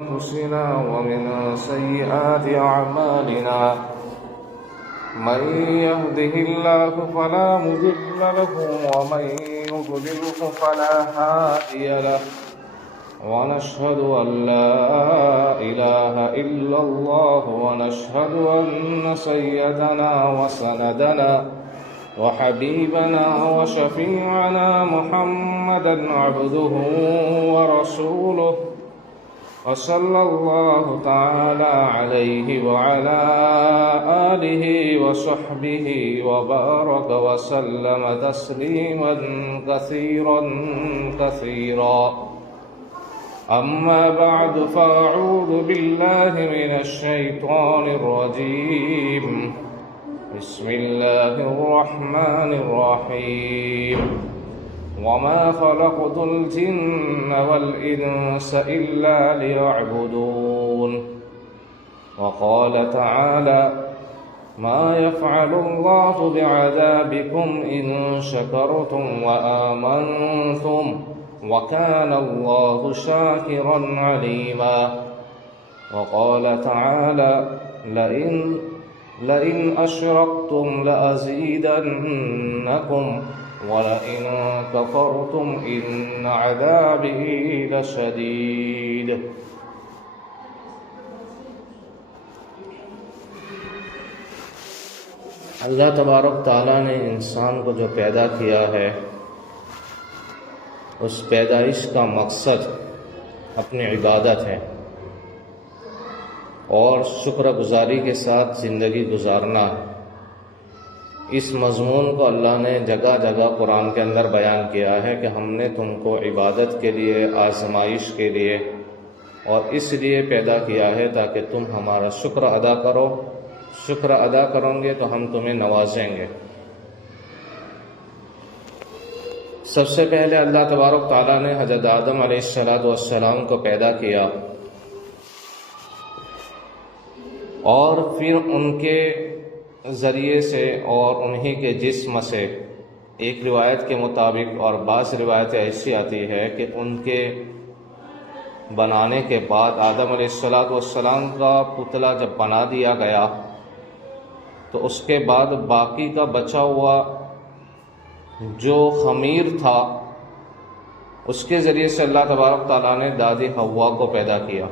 أنفسنا ومن سيئات أعمالنا من يهده الله فلا مضل له ومن يضلله فلا هادي له ونشهد أن لا إله إلا الله ونشهد أن سيدنا وسندنا وحبيبنا وشفيعنا محمدا عبده ورسوله وصلى الله تعالى عليه وعلى آله وصحبه وبارك وسلم تسليما كثيرا كثيرا. أما بعد فأعوذ بالله من الشيطان الرجيم. بسم الله الرحمن الرحيم. وما خلقت الجن والإنس إلا ليعبدون. وقال تعالى: ما يفعل الله بعذابكم إن شكرتم وآمنتم وكان الله شاكرا عليما. وقال تعالى: لئن أشركتم لأزيدنكم ولئن كفرتم إن عذابي لشديد. اللہ تبارک تعالیٰ نے انسان کو جو پیدا کیا ہے اس پیدائش کا مقصد اپنی عبادت ہے اور شکر گزاری کے ساتھ زندگی گزارنا. اس مضمون کو اللہ نے جگہ جگہ قرآن کے اندر بیان کیا ہے کہ ہم نے تم کو عبادت کے لیے، آزمائش کے لیے اور اس لیے پیدا کیا ہے تاکہ تم ہمارا شکر ادا کرو. شکر ادا کرو گے تو ہم تمہیں نوازیں گے. سب سے پہلے اللہ تبارک تعالیٰ نے حضرت آدم علیہ السلام کو پیدا کیا اور پھر ان کے ذریعے سے اور انہی کے جسم سے، ایک روایت کے مطابق اور بعض روایتیں ایسی آتی ہے کہ ان کے بنانے کے بعد آدم علیہ السلام کا پتلا جب بنا دیا گیا تو اس کے بعد باقی کا بچا ہوا جو خمیر تھا اس کے ذریعے سے اللہ تبارک تعالیٰ نے دادی حوا کو پیدا کیا.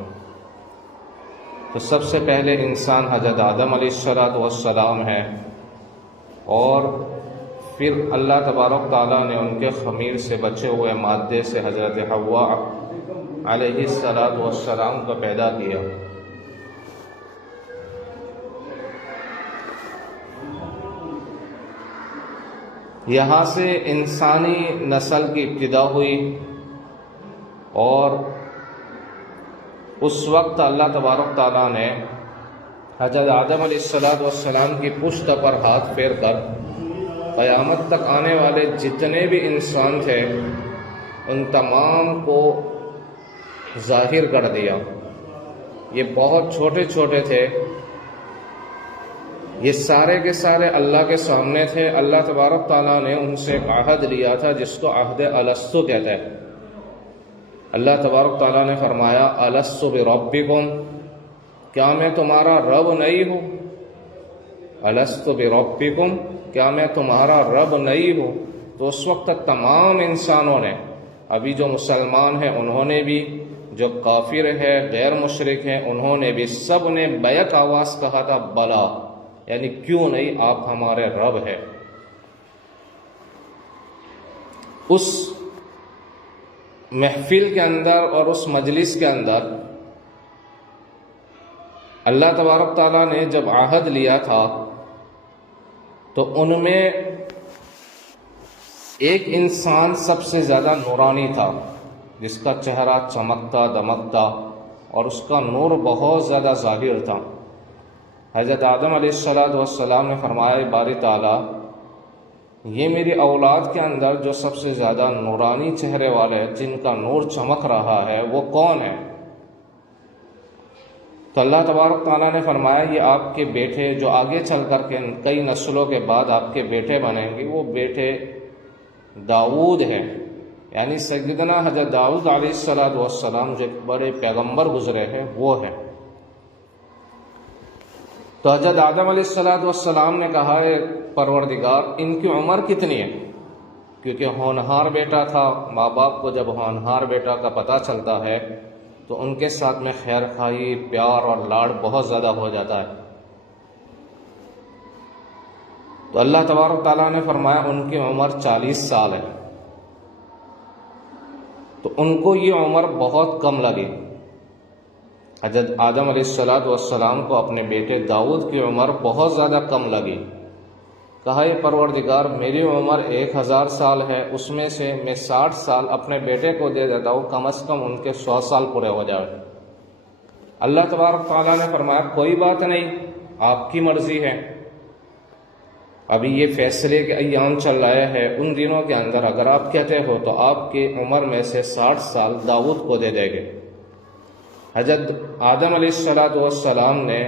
تو سب سے پہلے انسان حضرت آدم علیہ السلام ہے اور پھر اللہ تبارک تعالیٰ نے ان کے خمیر سے بچے ہوئے مادے سے حضرت حوا علیہ السلام کو پیدا کیا. یہاں سے انسانی نسل کی ابتدا ہوئی اور اس وقت اللہ تبارک تعالیٰ نے حضرت آدم علیہ السلام کی پشت پر ہاتھ پھیر کر قیامت تک آنے والے جتنے بھی انسان تھے ان تمام کو ظاہر کر دیا. یہ بہت چھوٹے چھوٹے تھے، یہ سارے کے سارے اللہ کے سامنے تھے. اللہ تبارک تعالیٰ نے ان سے ایک عہد لیا تھا جس کو عہد الستو کہتے ہیں. اللہ تبارک تعالیٰ نے فرمایا: الستو بربکم، کیا میں تمہارا رب نہیں ہوں؟ الستو بربکم، کیا میں تمہارا رب نہیں ہوں؟ تو اس وقت تمام انسانوں نے، ابھی جو مسلمان ہیں انہوں نے بھی، جو کافر ہے غیر مشرک ہیں انہوں نے بھی، سب نے بیک آواز کہا تھا بلا، یعنی کیوں نہیں، آپ ہمارے رب ہے. اس محفل کے اندر اور اس مجلس کے اندر اللہ تبارک تعالیٰ نے جب عہد لیا تھا تو ان میں ایک انسان سب سے زیادہ نورانی تھا جس کا چہرہ چمکتا دمکتا اور اس کا نور بہت زیادہ ظاہر تھا. حضرت آدم علیہ السلام نے فرمایا: باری تعالیٰ، یہ میری اولاد کے اندر جو سب سے زیادہ نورانی چہرے والے، جن کا نور چمک رہا ہے، وہ کون ہے؟ تو اللہ تبارک تعالیٰ نے فرمایا: یہ آپ کے بیٹے جو آگے چل کر کے کئی نسلوں کے بعد آپ کے بیٹے بنیں گے، وہ بیٹے داؤد ہیں. یعنی سیدنا حضرت داؤد علیہ السلام جو ایک بڑے پیغمبر گزرے ہیں وہ ہے۔ تو حضرت آدم علیہ السلام نے کہا ہے پروردگار ان کی عمر کتنی ہے، کیونکہ ہونہار بیٹا تھا، ماں باپ کو جب ہونہار بیٹا کا پتہ چلتا ہے تو ان کے ساتھ میں خیر خواہی، پیار اور لاڑ بہت زیادہ ہو جاتا ہے۔ تو اللہ تبارک تعالیٰ نے فرمایا ان کی عمر 40 سال ہے۔ تو ان کو یہ عمر بہت کم لگی۔ حضرت آدم علیہ السلام کو اپنے بیٹے داؤد کی عمر بہت زیادہ کم لگی۔ کہا یہ پروردگار میری عمر 1000 سال ہے، اس میں سے میں 60 سال اپنے بیٹے کو دے دیتا ہوں، کم از کم ان کے 100 سال پورے ہو جائے۔ اللہ تبارک تعالیٰ نے فرمایا کوئی بات نہیں، آپ کی مرضی ہے، ابھی یہ فیصلے کے ایام چل رہے ہیں، ان دنوں کے اندر اگر آپ کہتے ہو تو آپ کی عمر میں سے 60 سال داؤد کو دے دیں گے۔ حضرت آدم علیہ السلام نے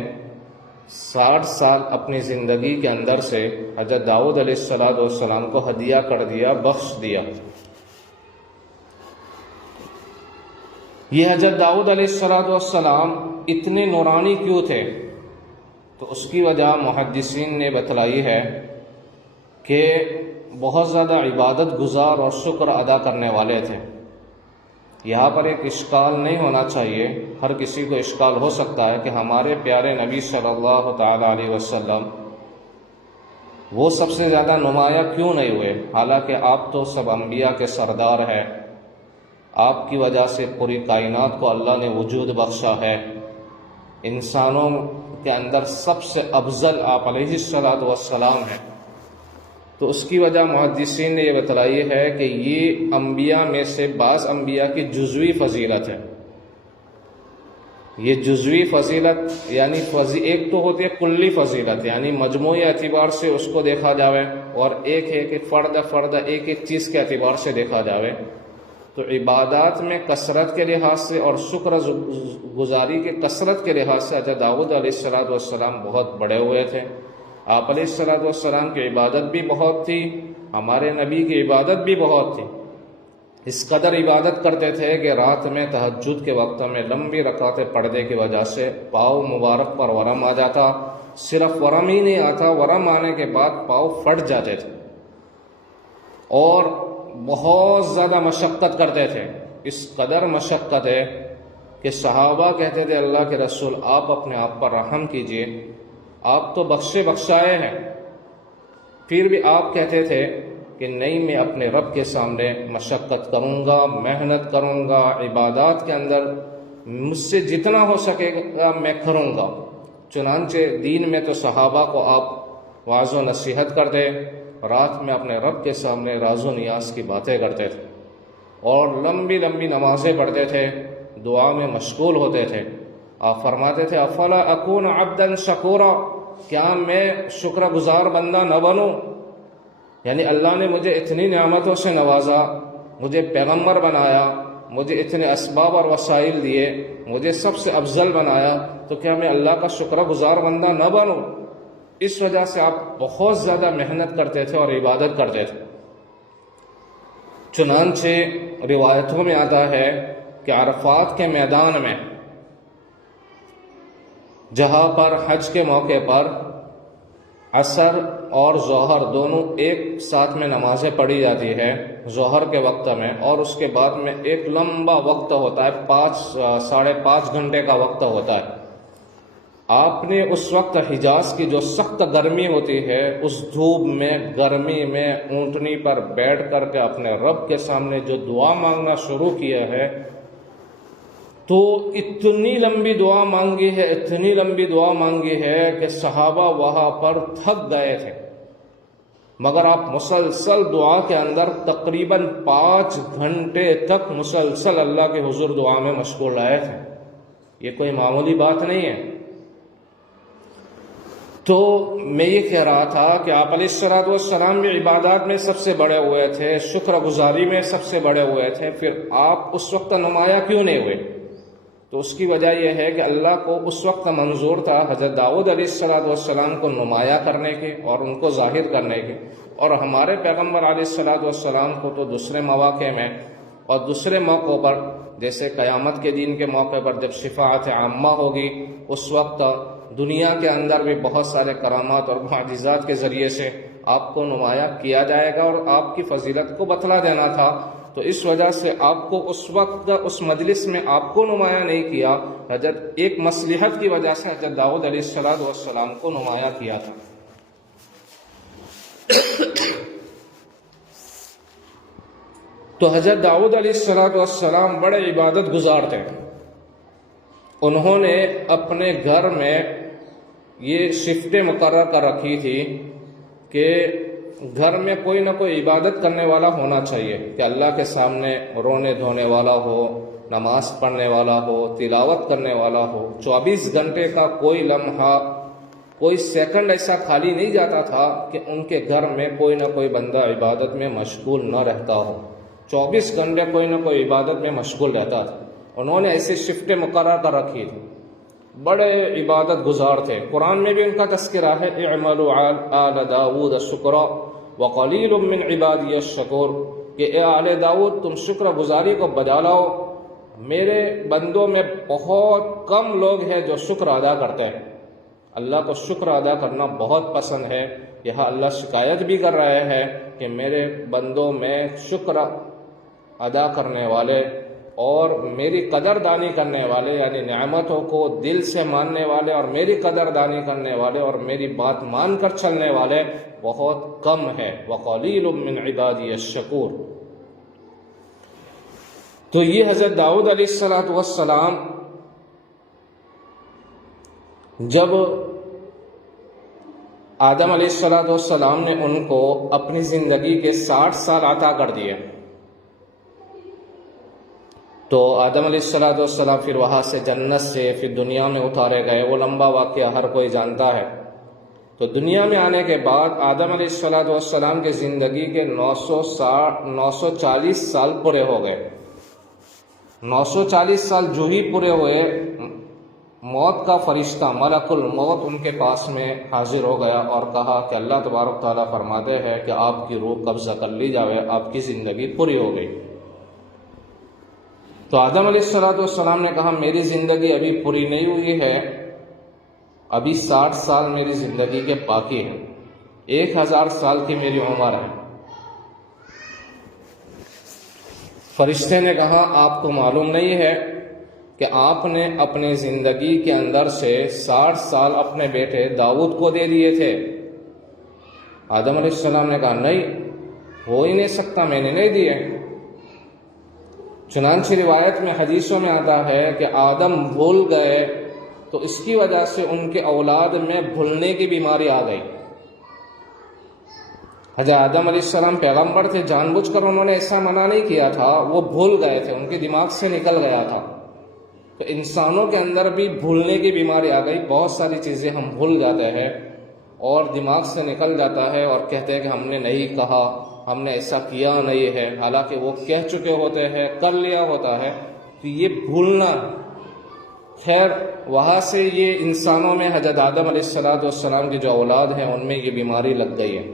60 سال اپنی زندگی کے اندر سے حضرت داؤد علیہ السلام کو ہدیہ کر دیا، بخش دیا۔ یہ حضرت داؤد علیہ السلام اتنے نورانی کیوں تھے؟ تو اس کی وجہ محدثین نے بتلائی ہے کہ بہت زیادہ عبادت گزار اور شکر ادا کرنے والے تھے۔ یہاں پر ایک اشکال نہیں ہونا چاہیے، ہر کسی کو اشکال ہو سکتا ہے کہ ہمارے پیارے نبی صلی اللہ تعالی علیہ وسلم وہ سب سے زیادہ نمایاں کیوں نہیں ہوئے، حالانکہ آپ تو سب انبیاء کے سردار ہیں، آپ کی وجہ سے پوری کائنات کو اللہ نے وجود بخشا ہے، انسانوں کے اندر سب سے افضل آپ علیہ السلام ہیں۔ تو اس کی وجہ محدثین نے یہ بتلائی ہے کہ یہ انبیاء میں سے بعض انبیاء کی جزوی فضیلت ہے۔ یہ جزوی فضیلت یعنی ایک تو ہوتی ہے کلی فضیلت، یعنی مجموعی اعتبار سے اس کو دیکھا جاوے، اور ایک ہے کہ فرد ایک ایک چیز کے اعتبار سے دیکھا جاوے۔ تو عبادات میں کثرت کے لحاظ سے اور شکر گزاری کے کثرت کے لحاظ سے حضرت داؤد علیہ السلام بہت بڑے ہوئے تھے۔ آپ علیہ السلام کی عبادت بھی بہت تھی، ہمارے نبی کی عبادت بھی بہت تھی۔ اس قدر عبادت کرتے تھے کہ رات میں تہجد کے وقت میں لمبی رکعتیں پڑھنے کی وجہ سے پاؤں مبارک پر ورم آ جاتا، صرف ورم ہی نہیں آتا، ورم آنے کے بعد پاؤں پھٹ جاتے تھے، اور بہت زیادہ مشقت کرتے تھے۔ اس قدر مشقت ہے کہ صحابہ کہتے تھے اللہ کے رسول آپ اپنے آپ پر رحم کیجئے، آپ تو بخشے بخشائے ہیں، پھر بھی آپ کہتے تھے کہ نہیں میں اپنے رب کے سامنے مشقت کروں گا، محنت کروں گا، عبادات کے اندر مجھ سے جتنا ہو سکے گا میں کروں گا۔ چنانچہ دین میں تو صحابہ کو آپ واعظ و نصیحت کر دے، رات میں اپنے رب کے سامنے راز و نیاز کی باتیں کرتے تھے، اور لمبی لمبی نمازیں پڑھتے تھے، دعا میں مشغول ہوتے تھے۔ آپ فرماتے تھے افلا اکون عبدا شکورا، کیا میں شکر گزار بندہ نہ بنوں؟ یعنی اللہ نے مجھے اتنی نعمتوں سے نوازا، مجھے پیغمبر بنایا، مجھے اتنے اسباب اور وسائل دیے، مجھے سب سے افضل بنایا، تو کیا میں اللہ کا شکر گزار بندہ نہ بنوں؟ اس وجہ سے آپ بہت زیادہ محنت کرتے تھے اور عبادت کرتے تھے۔ چنانچہ روایتوں میں آتا ہے کہ عرفات کے میدان میں، جہاں پر حج کے موقع پر عصر اور ظہر دونوں ایک ساتھ میں نمازیں پڑھی جاتی ہے ظہر کے وقت میں، اور اس کے بعد میں ایک لمبا وقت ہوتا ہے، 5.5 گھنٹے کا وقت ہوتا ہے۔ آپ نے اس وقت حجاز کی جو سخت گرمی ہوتی ہے، اس دھوپ میں گرمی میں اونٹنی پر بیٹھ کر کے اپنے رب کے سامنے جو دعا مانگنا شروع کیا ہے، تو اتنی لمبی دعا مانگی ہے، اتنی لمبی دعا مانگی ہے کہ صحابہ وہاں پر تھک گئے تھے، مگر آپ مسلسل دعا کے اندر تقریباً 5 گھنٹے تک مسلسل اللہ کے حضور دعا میں مشغول رہے تھے۔ یہ کوئی معمولی بات نہیں ہے۔ تو میں یہ کہہ رہا تھا کہ آپ علیہ السلام بھی عبادات میں سب سے بڑے ہوئے تھے، شکر گزاری میں سب سے بڑے ہوئے تھے، پھر آپ اس وقت نمایاں کیوں نہیں ہوئے؟ تو اس کی وجہ یہ ہے کہ اللہ کو اس وقت منظور تھا حضرت داؤد علیہ السلام کو نمایاں کرنے کے اور ان کو ظاہر کرنے کے، اور ہمارے پیغمبر علیہ السلام کو تو دوسرے مواقع میں اور دوسرے موقعوں پر جیسے قیامت کے دن کے موقع پر جب شفاعت عامہ ہوگی اس وقت دنیا کے اندر بھی بہت سارے کرامات اور معجزات کے ذریعے سے آپ کو نمایاں کیا جائے گا اور آپ کی فضیلت کو بتلا دینا تھا، تو اس وجہ سے آپ کو اس وقت اس مجلس میں آپ کو نمایاں نہیں کیا، حضرت ایک مصلحت کی وجہ سے حضرت داؤد علیہ السلام کو نمایاں کیا تھا۔ تو حضرت داؤد علیہ السلام بڑے عبادت گزار تھے۔ انہوں نے اپنے گھر میں یہ شفٹیں مقرر کر رکھی تھی کہ گھر میں کوئی نہ کوئی عبادت کرنے والا ہونا چاہیے، کہ اللہ کے سامنے رونے دھونے والا ہو، نماز پڑھنے والا ہو، تلاوت کرنے والا ہو۔ 24 گھنٹے کا کوئی لمحہ، کوئی سیکنڈ ایسا خالی نہیں جاتا تھا کہ ان کے گھر میں کوئی نہ کوئی بندہ عبادت میں مشغول نہ رہتا ہو۔ 24 گھنٹے کوئی نہ کوئی عبادت میں مشغول رہتا تھا۔ انہوں نے ایسی شفٹیں مقرر کر رکھی تھی، بڑے عبادت گزار تھے۔ قرآن میں بھی ان کا تذکرہ ہے، اعملوا آل داود شکرا وقلیل من عبادی الشکور، کہ اے آل داود تم شکر گزاری کو بجا لاؤ، میرے بندوں میں بہت کم لوگ ہیں جو شکر ادا کرتے ہیں۔ اللہ کو شکر ادا کرنا بہت پسند ہے۔ یہاں اللہ شکایت بھی کر رہے ہیں کہ میرے بندوں میں شکر ادا کرنے والے اور میری قدردانی کرنے والے، یعنی نعمتوں کو دل سے ماننے والے اور میری قدردانی کرنے والے اور میری بات مان کر چلنے والے بہت کم ہے۔ وقلیل من عبادی الشکور۔ تو یہ حضرت داؤد علیہ السلام جب آدم علیہ السلام نے ان کو اپنی زندگی کے 60 سال عطا کر دیے، تو آدم علیہ السلام پھر وہاں سے جنت سے پھر دنیا میں اتارے گئے۔ وہ لمبا واقعہ ہر کوئی جانتا ہے۔ تو دنیا میں آنے کے بعد آدم علیہ السلام کی زندگی کے 940 سال پورے ہو گئے۔ 940 سال جو ہی پورے ہوئے، موت کا فرشتہ ملک الموت ان کے پاس میں حاضر ہو گیا اور کہا کہ اللہ تبارک تعالیٰ فرماتے ہیں کہ آپ کی روح قبضہ کر لی جائے، آپ کی زندگی پوری ہو گئی۔ تو آدم علیہ السلام نے کہا میری زندگی ابھی پوری نہیں ہوئی ہے، ابھی 60 سال میری زندگی کے باقی ہیں، 1000 سال کی میری عمر ہے۔ فرشتے نے کہا آپ کو معلوم نہیں ہے کہ آپ نے اپنی زندگی کے اندر سے 60 سال اپنے بیٹے داؤد کو دے دیے تھے۔ آدم علیہ السلام نے کہا نہیں، ہو ہی نہیں سکتا، میں نے نہیں دیے۔ چنانچہ روایت میں حدیثوں میں آتا ہے کہ آدم بھول گئے تو اس کی وجہ سے ان کے اولاد میں بھولنے کی بیماری آ گئی۔ حضرت آدم علیہ السلام پیغمبر تھے، جان بوجھ کر انہوں نے ایسا منع نہیں کیا تھا، وہ بھول گئے تھے، ان کے دماغ سے نکل گیا تھا۔ تو انسانوں کے اندر بھی بھولنے کی بیماری آ گئی، بہت ساری چیزیں ہم بھول جاتے ہیں اور دماغ سے نکل جاتا ہے اور کہتے ہیں کہ ہم نے نہیں کہا، ہم نے ایسا کیا نہیں ہے، حالانکہ وہ کہہ چکے ہوتے ہیں، کر لیا ہوتا ہے۔ تو یہ بھولنا، خیر وہاں سے یہ انسانوں میں حضرت آدم علیہ السلام کی جو اولاد ہیں ان میں یہ بیماری لگ گئی ہے۔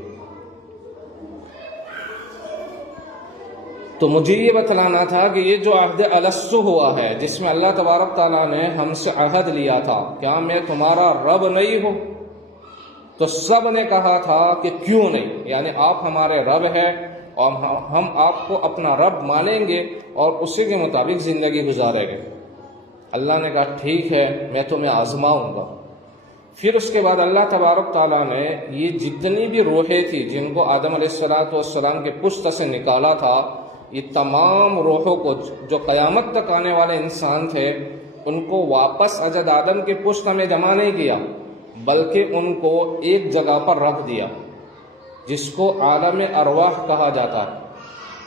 تو مجھے یہ بتلانا تھا کہ یہ جو عہد الستو ہوا ہے جس میں اللہ تبارک تعالیٰ نے ہم سے عہد لیا تھا، کیا میں تمہارا رب نہیں ہوں؟ تو سب نے کہا تھا کہ کیوں نہیں، یعنی آپ ہمارے رب ہیں اور ہم آپ کو اپنا رب مانیں گے اور اسی کے مطابق زندگی گزاریں گے۔ اللہ نے کہا ٹھیک ہے، میں تمہیں آزماؤں گا۔ پھر اس کے بعد اللہ تبارک تعالیٰ نے یہ جتنی بھی روحیں تھی جن کو آدم علیہ السلام کے پشت سے نکالا تھا، یہ تمام روحوں کو جو قیامت تک آنے والے انسان تھے ان کو واپس حضرت آدم کے پشت میں جمع نہیں کیا، بلکہ ان کو ایک جگہ پر رکھ دیا جس کو عالم ارواح کہا جاتا ہے،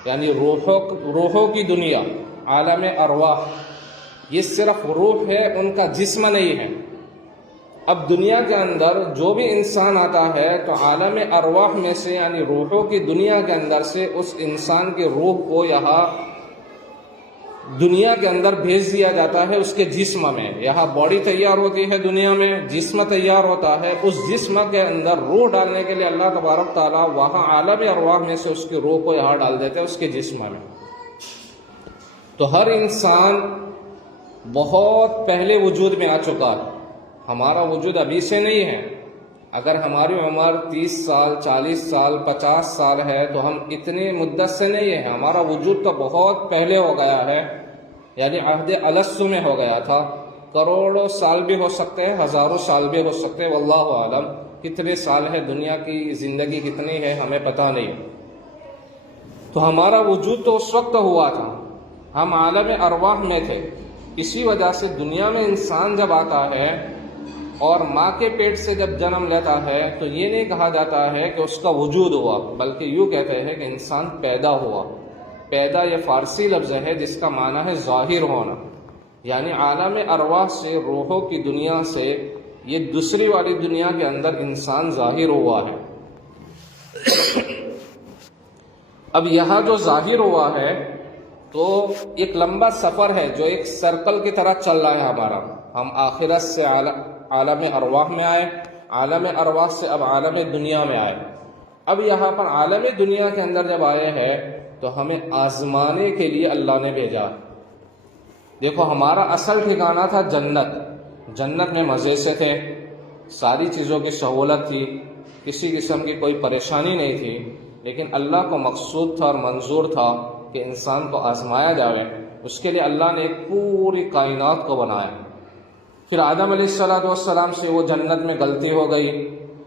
یعنی روحوں کی دنیا، عالم ارواح۔ یہ صرف روح ہے، ان کا جسم نہیں ہے۔ اب دنیا کے اندر جو بھی انسان آتا ہے تو عالم ارواح میں سے یعنی روحوں کی دنیا کے اندر سے اس انسان کی روح کو یہاں دنیا کے اندر بھیج دیا جاتا ہے اس کے جسم میں۔ یہاں باڈی تیار ہوتی ہے دنیا میں، جسم تیار ہوتا ہے، اس جسم کے اندر روح ڈالنے کے لیے اللہ تبارک تعالیٰ وہاں عالم ارواح میں سے اس کی روح کو یہاں ڈال دیتے ہیں اس کے جسم میں۔ تو ہر انسان بہت پہلے وجود میں آ چکا ہے، ہمارا وجود ابھی سے نہیں ہے۔ اگر ہماری عمر 30 سال 40 سال 50 سال ہے تو ہم اتنی مدت سے نہیں ہیں، ہمارا وجود تو بہت پہلے ہو گیا ہے، یعنی عہد الست میں ہو گیا تھا۔ کروڑوں سال بھی ہو سکتے ہیں، ہزاروں سال بھی ہو سکتے ہیں، واللہ عالم کتنے سال ہے، دنیا کی زندگی کتنی ہے ہمیں پتہ نہیں۔ تو ہمارا وجود تو اس وقت ہوا تھا، ہم عالم ارواح میں تھے۔ اسی وجہ سے دنیا میں انسان جب آتا ہے اور ماں کے پیٹ سے جب جنم لیتا ہے تو یہ نہیں کہا جاتا ہے کہ اس کا وجود ہوا، بلکہ یوں کہتے ہیں کہ انسان پیدا ہوا۔ پیدا یہ فارسی لفظ ہے جس کا معنی ہے ظاہر ہونا، یعنی عالم ارواح سے، روحوں کی دنیا سے یہ دوسری والی دنیا کے اندر انسان ظاہر ہوا ہے۔ اب یہاں جو ظاہر ہوا ہے تو ایک لمبا سفر ہے جو ایک سرکل کی طرح چل رہا ہے ہمارا۔ ہم آخرت سے عالم ارواح میں آئے، عالم ارواح سے اب عالم دنیا میں آئے۔ اب یہاں پر عالم دنیا کے اندر جب آئے ہیں تو ہمیں آزمانے کے لیے اللہ نے بھیجا۔ دیکھو ہمارا اصل ٹھکانہ تھا جنت، جنت میں مزے سے تھے، ساری چیزوں کی سہولت تھی، کسی قسم کی کوئی پریشانی نہیں تھی، لیکن اللہ کو مقصود تھا اور منظور تھا کہ انسان کو آزمایا جائے۔ اس کے لیے اللہ نے ایک پوری کائنات کو بنایا۔ پھر آدم علیہ السلام سے وہ جنت میں غلطی ہو گئی،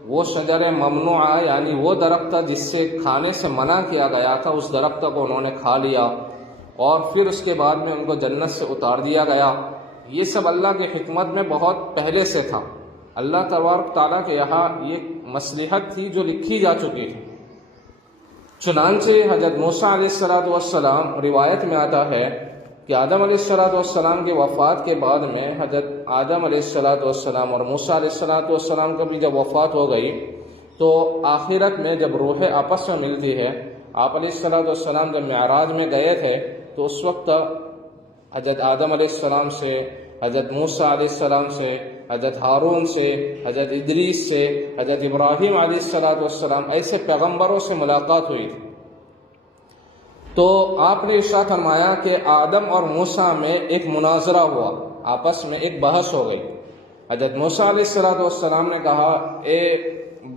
وہ شجر ممنوعہ یعنی وہ درخت جس سے کھانے سے منع کیا گیا تھا، اس درخت کو انہوں نے کھا لیا، اور پھر اس کے بعد میں ان کو جنت سے اتار دیا گیا۔ یہ سب اللہ کی حکمت میں بہت پہلے سے تھا۔ اللہ تبارک تعالیٰ کے یہاں یہ مصلحت تھی جو لکھی جا چکی تھی۔ چنانچہ حضرت موسیٰ علیہ السلام روایت میں آتا ہے کہ آدم علیہ السلام کی وفات کے بعد میں حضرت آدم علیہ السلام اور موسیٰ علیہ السلام کا بھی جب وفات ہو گئی تو آخرت میں جب روح آپس میں ملتی ہے، آپ علیہ السلام جب معراج میں گئے تھے تو اس وقت حضرت آدم علیہ السلام سے، حضرت موسیٰ علیہ السلام سے، حضرت ہارون سے، حضرت ادریس سے، حضرت ابراہیم علیہ السلام ایسے پیغمبروں سے ملاقات ہوئی تھی۔ تو آپ نے ارشاد فرمایا کہ آدم اور موسیٰ میں ایک مناظرہ ہوا، آپس میں ایک بحث ہو گئی۔ حضرت موسیٰ علیہ السلام نے کہا، اے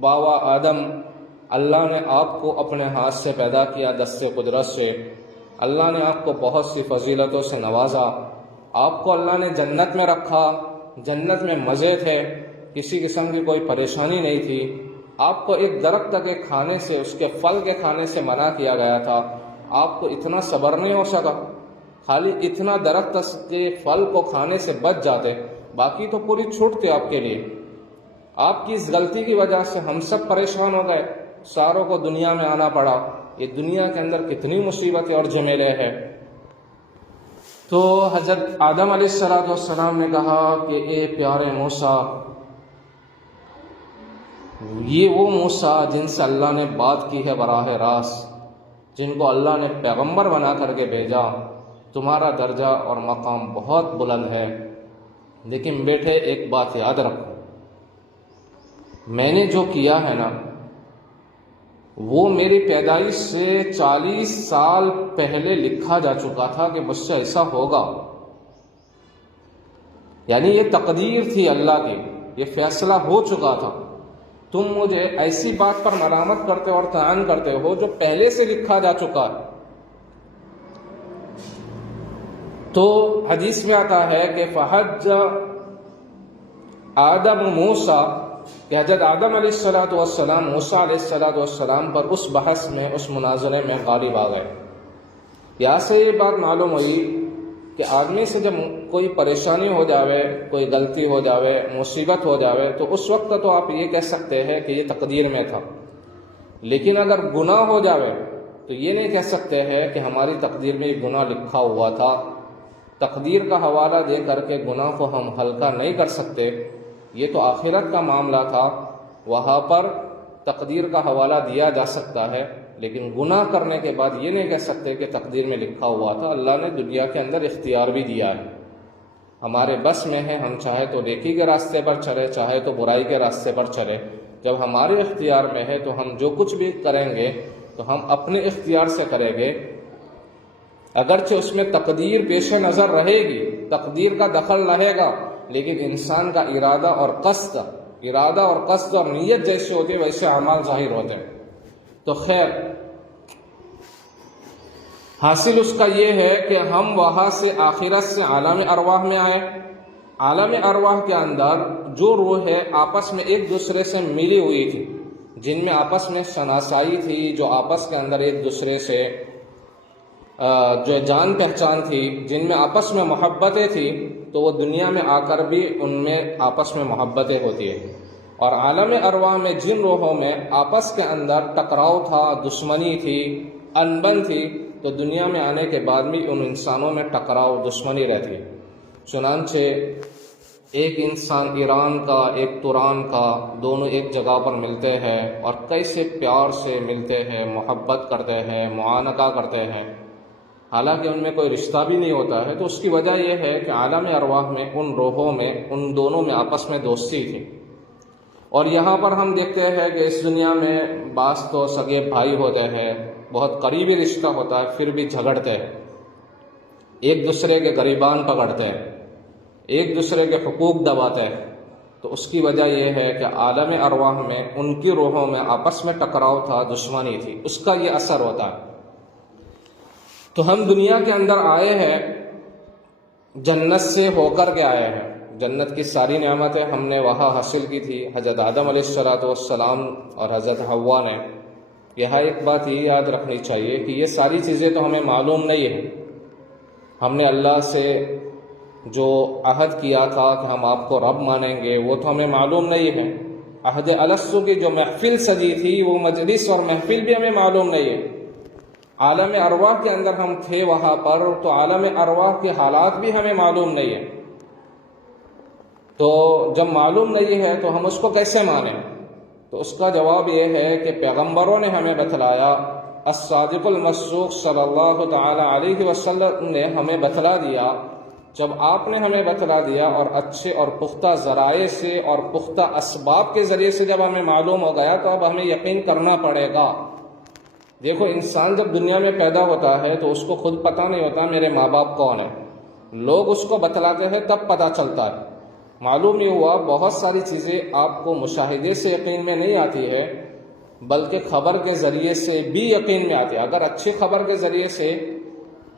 باوا آدم، اللہ نے آپ کو اپنے ہاتھ سے پیدا کیا، دست قدرت سے، اللہ نے آپ کو بہت سی فضیلتوں سے نوازا، آپ کو اللہ نے جنت میں رکھا، جنت میں مزے تھے، کسی قسم کی کوئی پریشانی نہیں تھی، آپ کو ایک درخت کے کھانے سے، اس کے پھل کے کھانے سے منع کیا گیا تھا، آپ کو اتنا صبر نہیں ہو سکا، خالی اتنا درخت کے پھل کو کھانے سے بچ جاتے، باقی تو پوری چھوٹ تھی آپ کے لیے۔ آپ کی اس غلطی کی وجہ سے ہم سب پریشان ہو گئے، ساروں کو دنیا میں آنا پڑا۔ یہ دنیا کے اندر کتنی مصیبتیں اور جھمیلے ہیں۔ تو حضرت آدم علیہ السلام نے کہا کہ اے پیارے موسیٰ، یہ وہ موسیٰ جن سے اللہ نے بات کی ہے براہ راست، جن کو اللہ نے پیغمبر بنا کر کے بھیجا، تمہارا درجہ اور مقام بہت بلند ہے، لیکن بیٹے ایک بات یاد رکھو، میں نے جو کیا ہے نا وہ میری پیدائش سے 40 سال پہلے لکھا جا چکا تھا کہ مجھ سے ایسا ہوگا، یعنی یہ تقدیر تھی اللہ کی، یہ فیصلہ ہو چکا تھا۔ تم مجھے ایسی بات پر ملامت کرتے اور طعن کرتے ہو جو پہلے سے لکھا جا چکا ہے۔ تو حدیث میں آتا ہے کہ فحج آدم موسیٰ، کہ حضرت آدم علیہ السلام موسیٰ علیہ السلام پر اس بحث میں، اس مناظرے میں غالب آ گئے۔ یہاں سے یہ بات معلوم ہوئی کہ آدمی سے جب کوئی پریشانی ہو جاوے، کوئی غلطی ہو جاوے، مصیبت ہو جاوے، تو اس وقت تو آپ یہ کہہ سکتے ہیں کہ یہ تقدیر میں تھا، لیکن اگر گناہ ہو جاوے تو یہ نہیں کہہ سکتے ہیں کہ ہماری تقدیر میں یہ گناہ لکھا ہوا تھا۔ تقدیر کا حوالہ دے کر کے گناہ کو ہم ہلکا نہیں کر سکتے، یہ تو آخرت کا معاملہ تھا، وہاں پر تقدیر کا حوالہ دیا جا سکتا ہے، لیکن گناہ کرنے کے بعد یہ نہیں کہہ سکتے کہ تقدیر میں لکھا ہوا تھا۔ اللہ نے دنیا کے اندر اختیار بھی دیا ہے، ہمارے بس میں ہے، ہم چاہے تو نیکی کے راستے پر چلے، چاہے تو برائی کے راستے پر چلے۔ جب ہمارے اختیار میں ہے تو ہم جو کچھ بھی کریں گے تو ہم اپنے اختیار سے کریں گے، اگرچہ اس میں تقدیر پیش نظر رہے گی، تقدیر کا دخل رہے گا، لیکن انسان کا ارادہ اور قصد اور نیت جیسے ہوتی ہے ویسے اعمال ظاہر ہوتے ہیں۔ تو خیر، حاصل اس کا یہ ہے کہ ہم وہاں سے آخرت سے عالم ارواح میں آئے۔ عالم ارواح کے اندر جو روح ہے آپس میں ایک دوسرے سے ملی ہوئی تھی، جن میں آپس میں شناسائی تھی، جو آپس کے اندر ایک دوسرے سے جو جان پہچان تھی، جن میں آپس میں محبتیں تھیں، تو وہ دنیا میں آ کر بھی ان میں آپس میں محبتیں ہوتی ہیں۔ اور عالم ارواح میں جن روحوں میں آپس کے اندر ٹکراؤ تھا، دشمنی تھی، انبن تھی، تو دنیا میں آنے کے بعد بھی ان انسانوں میں ٹکراؤ، دشمنی رہتی ہے۔ چنانچہ ایک انسان ایران کا، ایک توران کا، دونوں ایک جگہ پر ملتے ہیں اور کیسے پیار سے ملتے ہیں، محبت کرتے ہیں، معانقہ کرتے ہیں، حالانکہ ان میں کوئی رشتہ بھی نہیں ہوتا ہے۔ تو اس کی وجہ یہ ہے کہ عالم ارواح میں ان روحوں میں، ان دونوں میں آپس میں دوستی تھی۔ اور یہاں پر ہم دیکھتے ہیں کہ اس دنیا میں بعض تو سگے بھائی ہوتے ہیں، بہت قریبی رشتہ ہوتا ہے، پھر بھی جھگڑتے ہیں، ایک دوسرے کے گریبان پکڑتے ہیں، ایک دوسرے کے حقوق دباتے ہیں۔ تو اس کی وجہ یہ ہے کہ عالم ارواح میں ان کی روحوں میں آپس میں ٹکراؤ تھا، دشمنی تھی، اس کا یہ اثر ہوتا ہے۔ تو ہم دنیا کے اندر آئے ہیں، جنت سے ہو کر کے آئے ہیں، جنت کی ساری نعمتیں ہم نے وہاں حاصل کی تھی، حضرت آدم علیہ السلام اور حضرت حوا نے۔ یہاں ایک بات یہ یاد رکھنی چاہیے کہ یہ ساری چیزیں تو ہمیں معلوم نہیں ہیں۔ ہم نے اللہ سے جو عہد کیا تھا کہ ہم آپ کو رب مانیں گے، وہ تو ہمیں معلوم نہیں ہے۔ عہد الصو کی جو محفل سجی تھی، وہ مجلس اور محفل بھی ہمیں معلوم نہیں ہے۔ عالم ارواح کے اندر ہم تھے وہاں پر، تو عالم ارواح کے حالات بھی ہمیں معلوم نہیں ہے۔ تو جب معلوم نہیں ہے تو ہم اس کو کیسے مانیں؟ تو اس کا جواب یہ ہے کہ پیغمبروں نے ہمیں بتلایا، الصادق المصدوق صلی اللہ تعالی علیہ وسلم نے ہمیں بتلا دیا۔ جب آپ نے ہمیں بتلا دیا اور اچھے اور پختہ ذرائع سے اور پختہ اسباب کے ذریعے سے جب ہمیں معلوم ہو گیا، تو اب ہمیں یقین کرنا پڑے گا۔ دیکھو، انسان جب دنیا میں پیدا ہوتا ہے تو اس کو خود پتہ نہیں ہوتا میرے ماں باپ کون ہیں، لوگ اس کو بتلاتے ہیں تب پتہ چلتا ہے۔ معلوم یہ ہوا بہت ساری چیزیں آپ کو مشاہدے سے یقین میں نہیں آتی ہے، بلکہ خبر کے ذریعے سے بھی یقین میں آتی ہے۔ اگر اچھی خبر کے ذریعے سے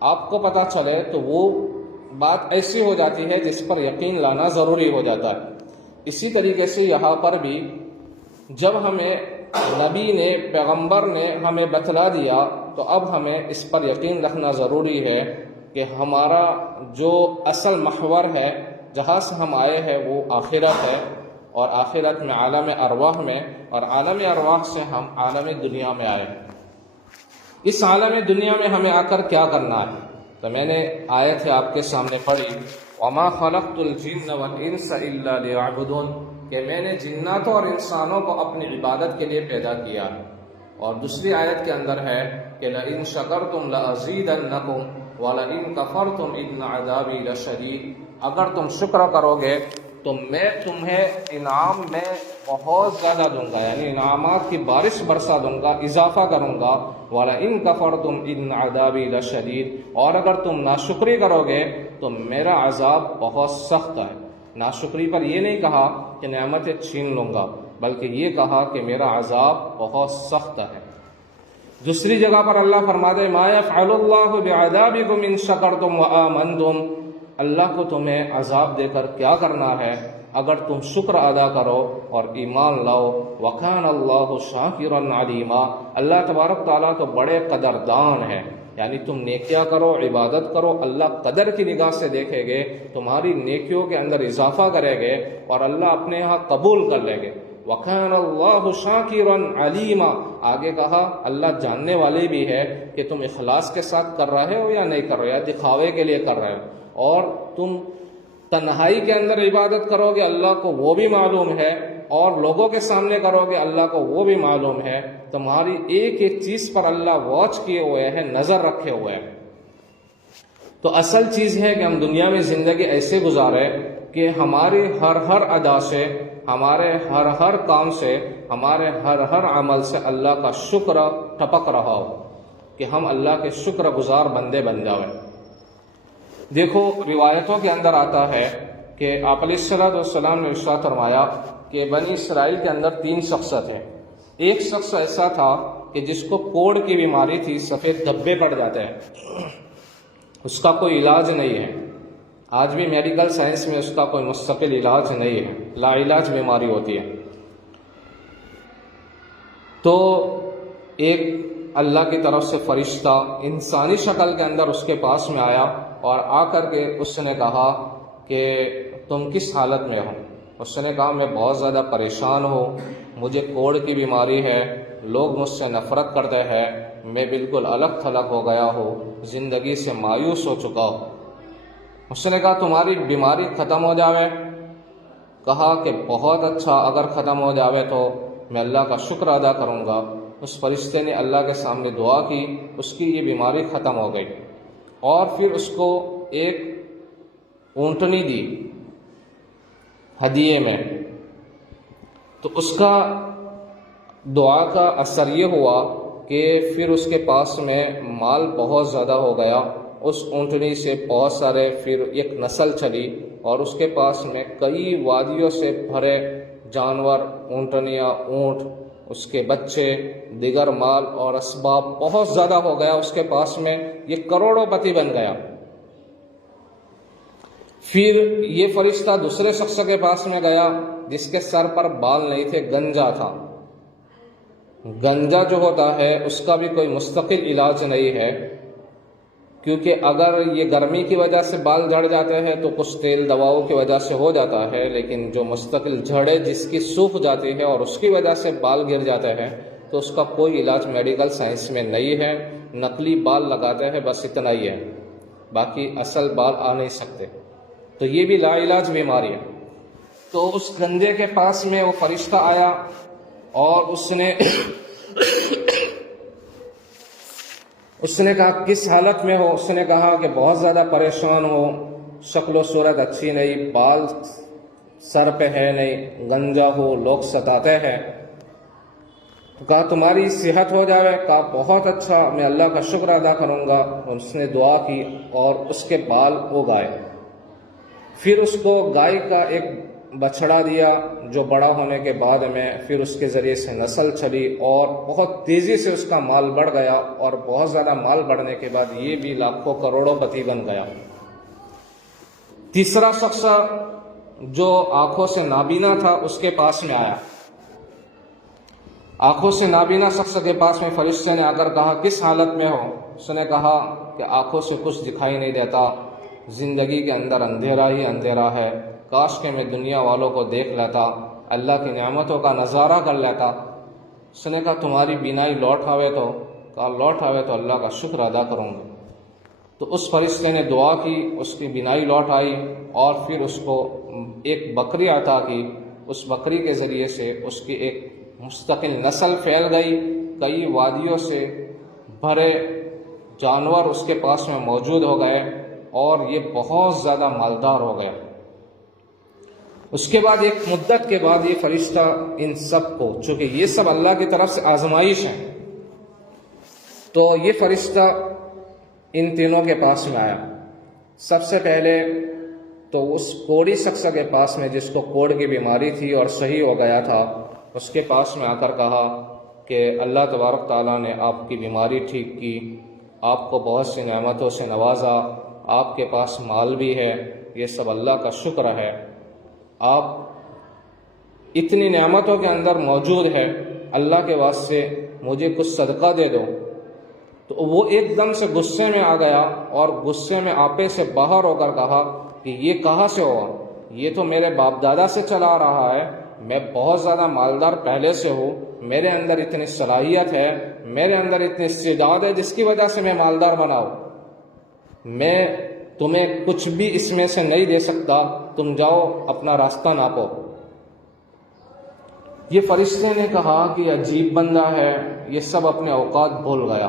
آپ کو پتہ چلے تو وہ بات ایسی ہو جاتی ہے جس پر یقین لانا ضروری ہو جاتا ہے۔ اسی طریقے سے یہاں پر بھی جب ہمیں نبی نے، پیغمبر نے ہمیں بتلا دیا، تو اب ہمیں اس پر یقین رکھنا ضروری ہے کہ ہمارا جو اصل محور ہے، جہاں سے ہم آئے ہیں، وہ آخرت ہے، اور آخرت میں عالم ارواح میں، اور عالم ارواح سے ہم عالم دنیا میں آئے ہیں۔ اس عالم دنیا میں ہمیں آ کر کیا کرنا ہے؟ تو میں نے آیت ہے آپ کے سامنے پڑھی، وَمَا خَلَقْتُ الْجِنَّ وَالْإِنسَ إِلَّا لِيَعْبُدُونَ، کہ میں نے جناتوں اور انسانوں کو اپنی عبادت کے لیے پیدا کیا ہے۔ اور دوسری آیت کے اندر ہے کہ لَإِن شَكَرْتُمْ لَأَزِيدَنَّكُمْ وَلَإِن كَفَرْتُمْ إِنَّ عَذَابِي لَشَدِيدٌ، اگر تم شکر کرو گے تو میں تمہیں انعام میں بہت زیادہ دوں گا، یعنی انعامات کی بارش برسا دوں گا، اضافہ کروں گا۔ وَلَئِن كَفَرْتُمْ إِنَّ عَذَابِي لَشَدِيدٌ، اور اگر تم ناشکری کرو گے تو میرا عذاب بہت سخت ہے۔ ناشکری پر یہ نہیں کہا کہ نعمتیں چھین لوں گا، بلکہ یہ کہا کہ میرا عذاب بہت سخت ہے۔ دوسری جگہ پر اللہ فرماتے ہیں، مَا يَفْعَلُ اللَّهُ بِعَذَابِكُمْ إِن شَكَرْتُمْ وَآمَنْتُمْ، اللہ کو تمہیں عذاب دے کر کیا کرنا ہے اگر تم شکر ادا کرو اور ایمان لاؤ۔ وَكَانَ اللَّهُ شَاكِرًا عَلِيمًا، اللہ تبارک تعالیٰ تو بڑے قدردان ہے، یعنی تم نیکیاں کرو، عبادت کرو، اللہ قدر کی نگاہ سے دیکھیں گے، تمہاری نیکیوں کے اندر اضافہ کریں گے اور اللہ اپنے ہاں قبول کر لیں گے۔ وَكَانَ اللَّهُ شَاكِرًا عَلِيمًا، آگے کہا اللہ جاننے والے بھی ہے کہ تم اخلاص کے ساتھ کر رہے ہو یا نہیں کر رہے، یا دکھاوے کے لیے کر رہے ہو، اور تم تنہائی کے اندر عبادت کرو گے اللہ کو وہ بھی معلوم ہے، اور لوگوں کے سامنے کرو گے اللہ کو وہ بھی معلوم ہے۔ تمہاری ایک ایک چیز پر اللہ واچ کیے ہوئے ہیں، نظر رکھے ہوئے ہیں۔ تو اصل چیز ہے کہ ہم دنیا میں زندگی ایسے گزارے کہ ہماری ہر ادا سے، ہمارے ہر کام سے، ہمارے ہر عمل سے اللہ کا شکر ٹپک رہا ہو۔ کہ ہم اللہ کے شکر گزار بندے بن جاویں۔ دیکھو روایتوں کے اندر آتا ہے کہ آپ علیہ الصلوۃ والسلام نے ارشاد فرمایا کہ بنی اسرائیل کے اندر 3 شخص تھے۔ ایک شخص ایسا تھا کہ جس کو کوڑ کی بیماری تھی، سفید دھبے پڑ جاتے ہیں، اس کا کوئی علاج نہیں ہے۔ آج بھی میڈیکل سائنس میں اس کا کوئی مستقل علاج نہیں ہے، لا علاج بیماری ہوتی ہے۔ تو ایک اللہ کی طرف سے فرشتہ انسانی شکل کے اندر اس کے پاس میں آیا اور آ کر کے اس نے کہا کہ تم کس حالت میں ہو؟ اس نے کہا میں بہت زیادہ پریشان ہوں، مجھے کوڑ کی بیماری ہے، لوگ مجھ سے نفرت کرتے ہیں، میں بالکل الگ تھلگ ہو گیا ہوں، زندگی سے مایوس ہو چکا ہوں۔ اس نے کہا تمہاری بیماری ختم ہو جاوے؟ کہا کہ بہت اچھا، اگر ختم ہو جاوے تو میں اللہ کا شکر ادا کروں گا۔ اس فرشتے نے اللہ کے سامنے دعا کی، اس کی یہ بیماری ختم ہو گئی، اور پھر اس کو ایک اونٹنی دی ہدیے میں۔ تو اس کا دعا کا اثر یہ ہوا کہ پھر اس کے پاس میں مال بہت زیادہ ہو گیا، اس اونٹنی سے بہت سارے پھر ایک نسل چلی، اور اس کے پاس میں کئی وادیوں سے بھرے جانور، اونٹنیاں، اونٹ، اس کے بچے، دیگر مال اور اسباب بہت زیادہ ہو گیا اس کے پاس میں، یہ کروڑوں پتی بن گیا۔ پھر یہ فرشتہ دوسرے شخص کے پاس میں گیا جس کے سر پر بال نہیں تھے، گنجا تھا۔ گنجا جو ہوتا ہے اس کا بھی کوئی مستقل علاج نہیں ہے، کیونکہ اگر یہ گرمی کی وجہ سے بال جھڑ جاتے ہیں تو کچھ تیل دواؤں کی وجہ سے ہو جاتا ہے، لیکن جو مستقل جھڑے جس کی سوکھ جاتی ہے اور اس کی وجہ سے بال گر جاتے ہیں تو اس کا کوئی علاج میڈیکل سائنس میں نہیں ہے۔ نقلی بال لگاتے ہیں، بس اتنا ہی ہے، باقی اصل بال آ نہیں سکتے۔ تو یہ بھی لا علاج بیماری ہے۔ تو اس گنجے کے پاس میں وہ فرشتہ آیا اور اس نے کہا کس حالت میں ہو؟ اس نے کہا کہ بہت زیادہ پریشان ہو، شکل و صورت اچھی نہیں، بال سر پہ ہے نہیں، گنجا ہو، لوگ ستاتے ہیں۔ تو کہا تمہاری صحت ہو جائے؟ کہا بہت اچھا، میں اللہ کا شکر ادا کروں گا۔ اس نے دعا کی اور اس کے بال اگائے۔ پھر اس کو گائے کا ایک بچڑا دیا جو بڑا ہونے کے بعد میں پھر اس کے ذریعے سے نسل چلی اور بہت تیزی سے اس کا مال بڑھ گیا، اور بہت زیادہ مال بڑھنے کے بعد یہ بھی لاکھوں کروڑوں پتی بن گیا۔ تیسرا شخص جو آنکھوں سے نابینا تھا اس کے پاس میں آیا۔ آنکھوں سے نابینا شخص کے پاس میں فرشتے نے آ کر کہا کس حالت میں ہو؟ اس نے کہا کہ آنکھوں سے کچھ دکھائی نہیں دیتا، زندگی کے اندر اندھیرا ہی اندھیرا ہے، کاش کہ میں دنیا والوں کو دیکھ لیتا، اللہ کی نعمتوں کا نظارہ کر لیتا۔ اس نے کہا تمہاری بینائی لوٹ آوے تو؟ کہا لوٹ آوے تو اللہ کا شکر ادا کروں گا۔ تو اس فرشتے نے دعا کی، اس کی بینائی لوٹ آئی، اور پھر اس کو ایک بکری عطا کی۔ اس بکری کے ذریعے سے اس کی ایک مستقل نسل پھیل گئی، کئی وادیوں سے بھرے جانور اس کے پاس میں موجود ہو گئے، اور یہ بہت زیادہ مالدار ہو گیا۔ اس کے بعد ایک مدت کے بعد یہ فرشتہ ان سب کو، چونکہ یہ سب اللہ کی طرف سے آزمائش ہے، تو یہ فرشتہ ان تینوں کے پاس میں آیا۔ سب سے پہلے تو اس کوڑی شخص کے پاس میں جس کو کوڑ کی بیماری تھی اور صحیح ہو گیا تھا، اس کے پاس میں آ کر کہا کہ اللہ تبارک تعالیٰ نے آپ کی بیماری ٹھیک کی، آپ کو بہت سی نعمتوں سے نوازا، آپ کے پاس مال بھی ہے، یہ سب اللہ کا شکر ہے، آپ اتنی نعمتوں کے اندر موجود ہے، اللہ کے واسطے مجھے کچھ صدقہ دے دو۔ تو وہ ایک دم سے غصے میں آ گیا اور غصے میں آپے سے باہر ہو کر کہا کہ یہ کہاں سے ہوا؟ یہ تو میرے باپ دادا سے چلا آ رہا ہے، میں بہت زیادہ مالدار پہلے سے ہوں، میرے اندر اتنی صلاحیت ہے، میرے اندر اتنی استعداد ہے جس کی وجہ سے میں مالدار بنا ہوں، میں تمہیں کچھ بھی اس میں سے نہیں دے سکتا، تم جاؤ اپنا راستہ ناپو۔ یہ فرشتے نے کہا کہ عجیب بندہ ہے، یہ سب اپنے اوقات بھول گیا۔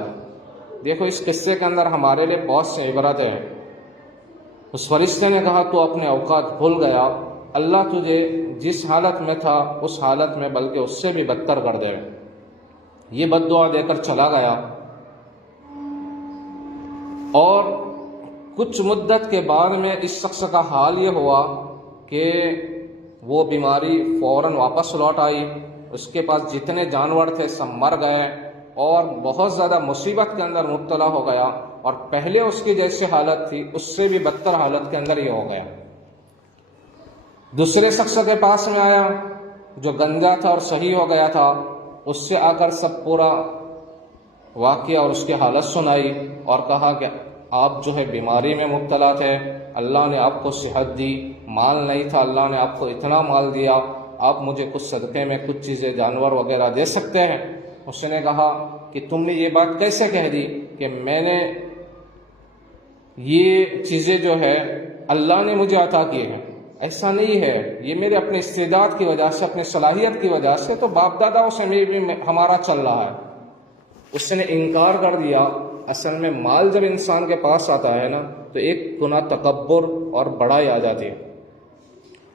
دیکھو اس قصے کے اندر ہمارے لیے بہت سی عبرتیں ہیں۔ اس فرشتے نے کہا تو اپنے اوقات بھول گیا، اللہ تجھے جس حالت میں تھا اس حالت میں بلکہ اس سے بھی بدتر کر دے۔ یہ بد دعا دے کر چلا گیا۔ اور کچھ مدت کے بعد میں اس شخص کا حال یہ ہوا کہ وہ بیماری فوراً واپس لوٹ آئی، اس کے پاس جتنے جانور تھے سب مر گئے اور بہت زیادہ مصیبت کے اندر مبتلا ہو گیا، اور پہلے اس کی جیسی حالت تھی اس سے بھی بدتر حالت کے اندر یہ ہو گیا۔ دوسرے شخص کے پاس میں آیا جو گنجا تھا اور صحیح ہو گیا تھا، اس سے آ کر سب پورا واقعہ اور اس کی حالت سنائی اور کہا کہ آپ جو ہے بیماری میں مبتلا تھے، اللہ نے آپ کو صحت دی، مال نہیں تھا، اللہ نے آپ کو اتنا مال دیا، آپ مجھے کچھ صدقے میں کچھ چیزیں جانور وغیرہ دے سکتے ہیں؟ اس نے کہا کہ تم نے یہ بات کیسے کہہ دی کہ میں نے یہ چیزیں جو ہے اللہ نے مجھے عطا کی ہیں؟ ایسا نہیں ہے، یہ میرے اپنے استعداد کی وجہ سے، اپنی صلاحیت کی وجہ سے تو باپ داداؤں سے بھی ہمارا چل رہا ہے۔ اس نے انکار کر دیا۔ اصل میں مال جب انسان کے پاس آتا ہے نا تو ایک گناہ تکبر اور بڑائی آ جاتی ہے،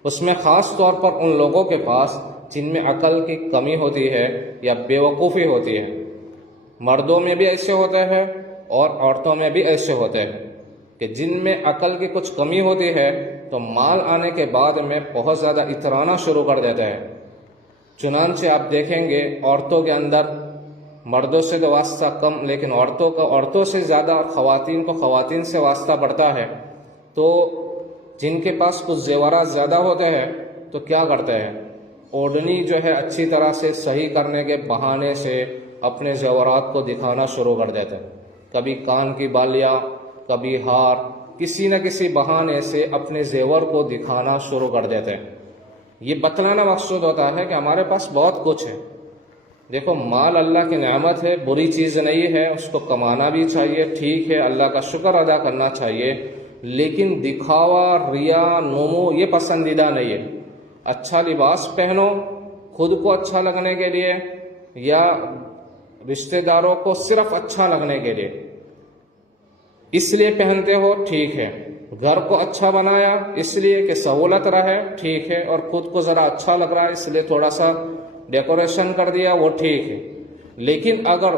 اس میں خاص طور پر ان لوگوں کے پاس جن میں عقل کی کمی ہوتی ہے یا بے وقوفی ہوتی ہے۔ مردوں میں بھی ایسے ہوتے ہیں اور عورتوں میں بھی ایسے ہوتے ہیں کہ جن میں عقل کی کچھ کمی ہوتی ہے تو مال آنے کے بعد میں بہت زیادہ اترانا شروع کر دیتے ہیں۔ چنانچہ آپ دیکھیں گے عورتوں کے اندر مردوں سے تو واسطہ کم، لیکن عورتوں سے زیادہ اور خواتین کو خواتین سے واسطہ بڑھتا ہے۔ تو جن کے پاس کچھ زیورات زیادہ ہوتے ہیں تو کیا کرتے ہیں، اوڑھنی جو ہے اچھی طرح سے صحیح کرنے کے بہانے سے اپنے زیورات کو دکھانا شروع کر دیتے ہیں، کبھی کان کی بالیاں، کبھی ہار، کسی نہ کسی بہانے سے اپنے زیور کو دکھانا شروع کر دیتے ہیں۔ یہ بتلانا مقصود ہوتا ہے کہ ہمارے پاس بہت کچھ ہے۔ دیکھو مال اللہ کی نعمت ہے، بری چیز نہیں ہے، اس کو کمانا بھی چاہیے، ٹھیک ہے، اللہ کا شکر ادا کرنا چاہیے، لیکن دکھاوا، ریا، نمو یہ پسندیدہ نہیں ہے۔ اچھا لباس پہنو خود کو اچھا لگنے کے لیے یا رشتہ داروں کو صرف اچھا لگنے کے لیے، اس لیے پہنتے ہو، ٹھیک ہے۔ گھر کو اچھا بنایا اس لیے کہ سہولت رہے، ٹھیک ہے، اور خود کو ذرا اچھا لگ رہا ہے اس لیے تھوڑا سا ڈیکوریشن کر دیا، وہ ٹھیک ہے۔ لیکن اگر